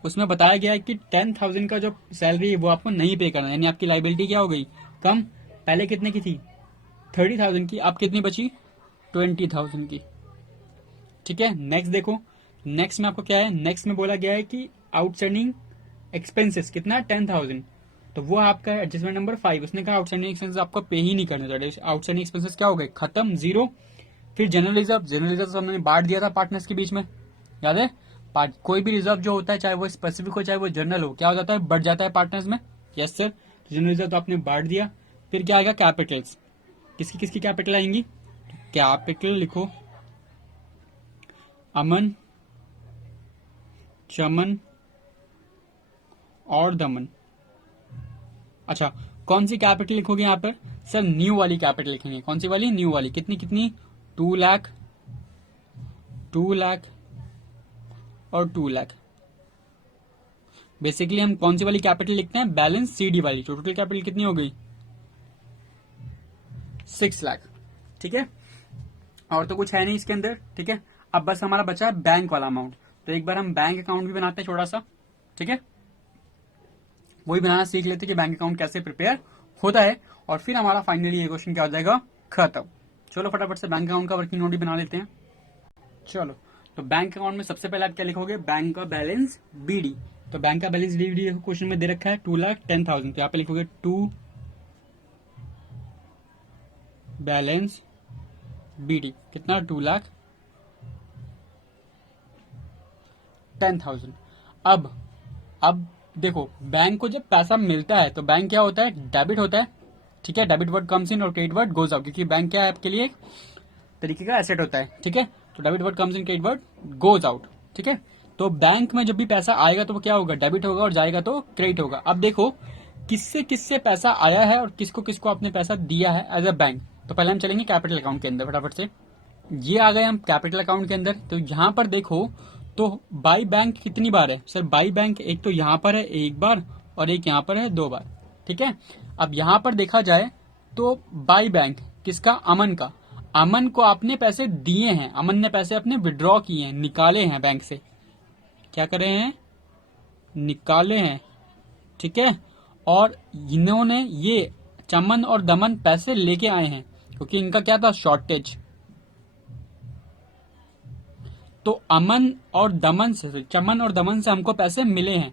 उसमें बताया गया है कि 10,000 का जो सैलरी है वो आपको नहीं पे करना, यानी आपकी लाइबिलिटी क्या हो गई कम। पहले कितने की थी 30,000 की, अब कितनी बची 20,000 की। ठीक है, नेक्स्ट देखो, नेक्स्ट में आपको क्या है, नेक्स्ट में बोला गया है कि आउटस्टैंडिंग एक्सपेंसेस कितना है 10,000, तो वो आपका एडजस्टमेंट नंबर 5। उसने कहा आउटस्टैंडिंग एक्सपेंसेस आपको पे ही नहीं करने, आउटस्टैंडिंग एक्सपेंसेस क्या हो गए खत्म, जीरो। फिर जनरल रिजर्व, जनरल रिजर्व हमने बांट दिया था पार्टनर्स के बीच में, याद है? कोई भी रिजर्व जो होता है चाहे वो स्पेसिफिक हो चाहे वो जनरल हो, क्या हो जाता है बढ़ जाता है पार्टनर्स में। यस सर, जनरल रिजर्व तो आपने बांट दिया। फिर क्या आएगा कैपिटल्स, किसकी किसकी कैपिटल आएंगी? कैपिटल लिखो, अमन, चमन और दमन। अच्छा, कौन सी कैपिटल लिखोगे यहाँ पर? सर न्यू वाली कैपिटल लिखेंगे। कौन सी वाली? न्यू वाली। कितनी कितनी? 2 लाख, 2 लाख और 2 लाख। बेसिकली हम कौन सी वाली कैपिटल लिखते हैं? बैलेंस सीडी वाली। तो टोटल कैपिटल कितनी हो गई 6 लाख। ठीक है, और तो कुछ है नहीं इसके अंदर। ठीक है, अब बस हमारा बचा है बैंक वाला अमाउंट। तो एक बार हम बैंक अकाउंट भी बनाते हैं छोटा सा। ठीक है, वही बनाना सीख लेते हैं कि बैंक अकाउंट कैसे प्रिपेयर होता है, और फिर हमारा फाइनली ये क्वेश्चन क्या हो जाएगा खत्म। चलो फटाफट से बैंक अकाउंट का वर्किंग नोट भी बना लेते हैं। चलो, तो बैंक अकाउंट में सबसे पहले आप क्या लिखोगे? बैंक का बैलेंस बीडी। तो बैंक का बैलेंस बीडी क्वेश्चन में दे रखा है 2,10,000, तो यहाँ पे लिखोगे 2 बैलेंस बीडी कितना 2,10,000। अब देखो, बैंक को जब पैसा मिलता है तो बैंक क्या होता है? डेबिट होता है। ठीक है, डेबिट वर्ड कम्स इन और क्रेडिट वर्ड गोज आउट, क्योंकि बैंक क्या है आपके लिए एक तरीके का एसेट होता है। ठीक है, तो debit word comes in, credit word goes out. ठीक है, तो बैंक में जब भी पैसा आएगा तो वो क्या होगा? डेबिट होगा, और जाएगा तो क्रेडिट होगा। अब देखो किससे किससे पैसा आया है और किसको किसको आपने पैसा दिया है एज अ बैंक। तो पहले हम चलेंगे कैपिटल अकाउंट के अंदर फटाफट से। ये आ गए हम कैपिटल अकाउंट के अंदर। तो यहाँ पर देखो, तो बाई बैंक कितनी बार है सर? बाई बैंक एक तो यहाँ पर है 1 बार, और एक यहाँ पर है 2 बार। ठीक है, अब यहाँ पर देखा जाए तो बाई बैंक किसका? अमन का। अमन को आपने पैसे दिए हैं, अमन ने पैसे अपने विड्रॉ किए हैं, निकाले हैं बैंक से। क्या कर रहे हैं? निकाले हैं। ठीक है, और इन्होंने ये चमन और दमन पैसे लेके आए हैं, क्योंकि इनका क्या था? शॉर्टेज। तो अमन और दमन से, चमन और दमन से हमको पैसे मिले हैं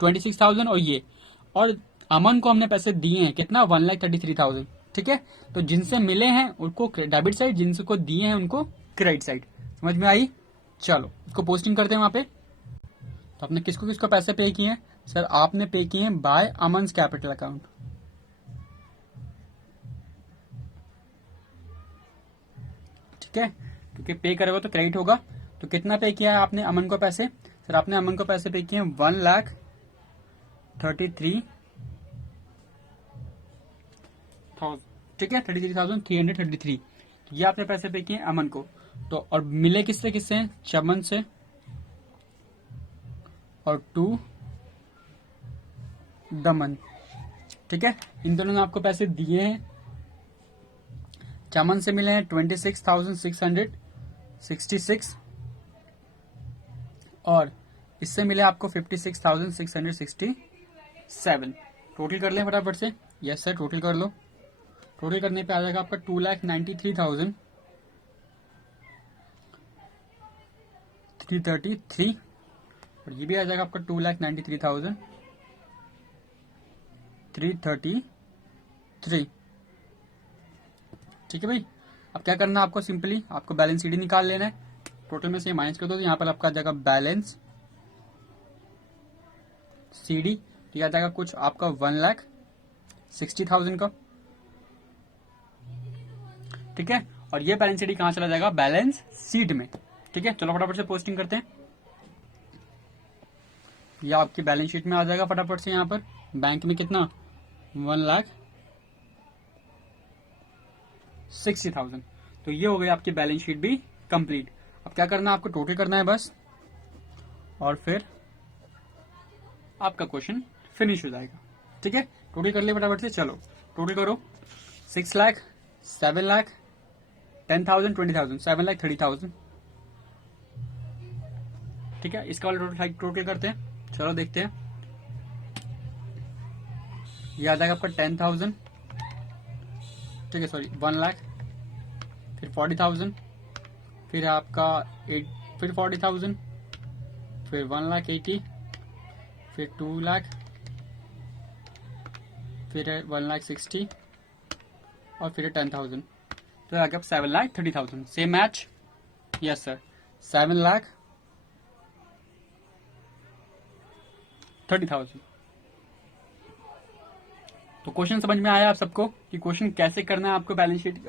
26,000, और ये, और अमन को हमने पैसे दिए हैं कितना? 1,33,000। ठीक है, तो जिनसे मिले हैं उनको डेबिट साइड, जिनसे को दिए हैं उनको क्रेडिट साइड। समझ में आई? चलो इसको पोस्टिंग करते हैं वहां पे। तो आपने किसको किसको पैसे पे किए हैं सर? आपने पे किए हैं बाय अमन कैपिटल अकाउंट। ठीक है, क्योंकि पे करोगे तो क्रेडिट होगा। तो कितना पे किया है आपने अमन को पैसे? सर आपने अमन को पैसे पे किए हैं 1,33,000। ठीक है, 33,333। तो ये आपने पैसे पे किए अमन को। तो और मिले किससे किससे हैं? चमन से और 2 दमन। ठीक है, इन दोनों ने आपको पैसे दिए हैं। चमन से मिले हैं 26,666, और इससे मिले आपको 56,667। टोटल कर लें फटाफट से। यस सर, टोटल कर लो। टोटल करने पे आ जाएगा आपका 2,93,333, और ये भी आ जाएगा आपका 2,93,333। ठीक है भाई, अब क्या करना है आपको? सिंपली आपको बैलेंस सीडी निकाल लेना है। टोटल में से माइनस कर दो, तो यहाँ पर आपका आ जाएगा बैलेंस सीडी। तो यह आ जाएगा कुछ आपका 1,60,000 का। ठीक है, और ये बैलेंस सीडी कहाँ चला जाएगा? बैलेंस सीट में। ठीक है, चलो फटाफट से पोस्टिंग करते हैं। यह आपकी बैलेंस शीट में आ जाएगा फटाफट से। यहाँ पर बैंक में कितना? 1,60,000। तो ये हो गई आपकी बैलेंस शीट भी कंप्लीट। अब क्या करना है, आपको टोटल करना है बस, और फिर आपका क्वेश्चन फिनिश हो जाएगा। ठीक है, टोटल कर लिया फटाफट से। चलो टोटल करो। 6 लाख, 7 लाख, 10,000, 20,000, 7 लाख 30,000। ठीक है, इसका वाला टोटल करते हैं। चलो देखते हैं। ये आ जाएगा आपका 10,000, ठीक है, सॉरी 1 लाख, फिर 40,000, फिर आपका 8, फिर 40,000, फिर 1,80,000, फिर 2 लाख, फिर 1,60,000 और फिर 10,000। तो आ गया 7,30,000। Same match? Yes sir, 7,30,000। तो क्वेश्चन समझ में आया आप सबको कि क्वेश्चन कैसे करना है आपको बैलेंस शीट,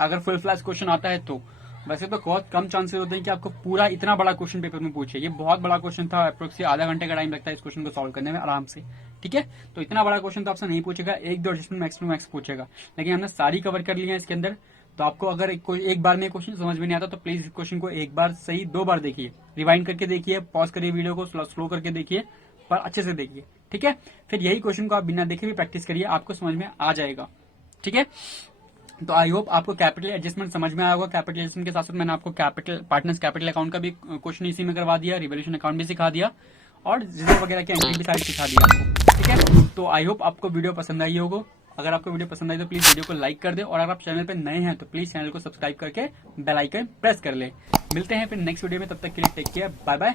अगर फुल फ्लैश क्वेश्चन आता है तो। वैसे तो बहुत कम चांसेस होते हैं कि आपको पूरा इतना बड़ा क्वेश्चन पेपर में पूछे। ये बहुत बड़ा क्वेश्चन था, अप्रोक्स आधा घंटे का टाइम लगता है इस क्वेश्चन को सॉल्व करने में आराम से। ठीक है, तो इतना बड़ा क्वेश्चन तो आपसे नहीं पूछेगा, 1-2 एडजस्टमेंट मैक्स टू मैक्स पूछेगा, लेकिन हमने सारी कवर कर ली है इसके अंदर। तो आपको अगर एक बार में क्वेश्चन समझ में नहीं आता तो प्लीज इस क्वेश्चन को एक बार सही 2 बार देखिए, रिवाइंड करके देखिए, पॉज करिए वीडियो को, स्लो करके देखिए, पर अच्छे से देखिए। ठीक है, फिर यही क्वेश्चन को आप बिना देखे भी प्रैक्टिस करिए, आपको समझ में आ जाएगा। ठीक है, तो आई होप आपको कैपिटल एडजस्टमेंट समझ में आया होगा। कैपिटल एडजस्टमेंट के साथ साथ मैंने आपको कैपिटल पार्टनर्स कैपिटल अकाउंट का भी क्वेश्चन इसी में करवा दिया, रिवोल्यूशन अकाउंट भी सिखा दिया, और रिजर्व वगैरह की एंट्री भी सारी सिखा दिया आपको। ठीक है, तो आई होप आपको वीडियो पसंद आई होगा। अगर आपको वीडियो पसंद आई तो प्लीज वीडियो को लाइक कर दे, और अगर आप चैनल पे नए हैं तो प्लीज चैनल को सब्सक्राइब करके बेल आइकन प्रेस कर ले। मिलते हैं फिर नेक्स्ट वीडियो में, तब तक के लिए टेक केयर, बाय बाय।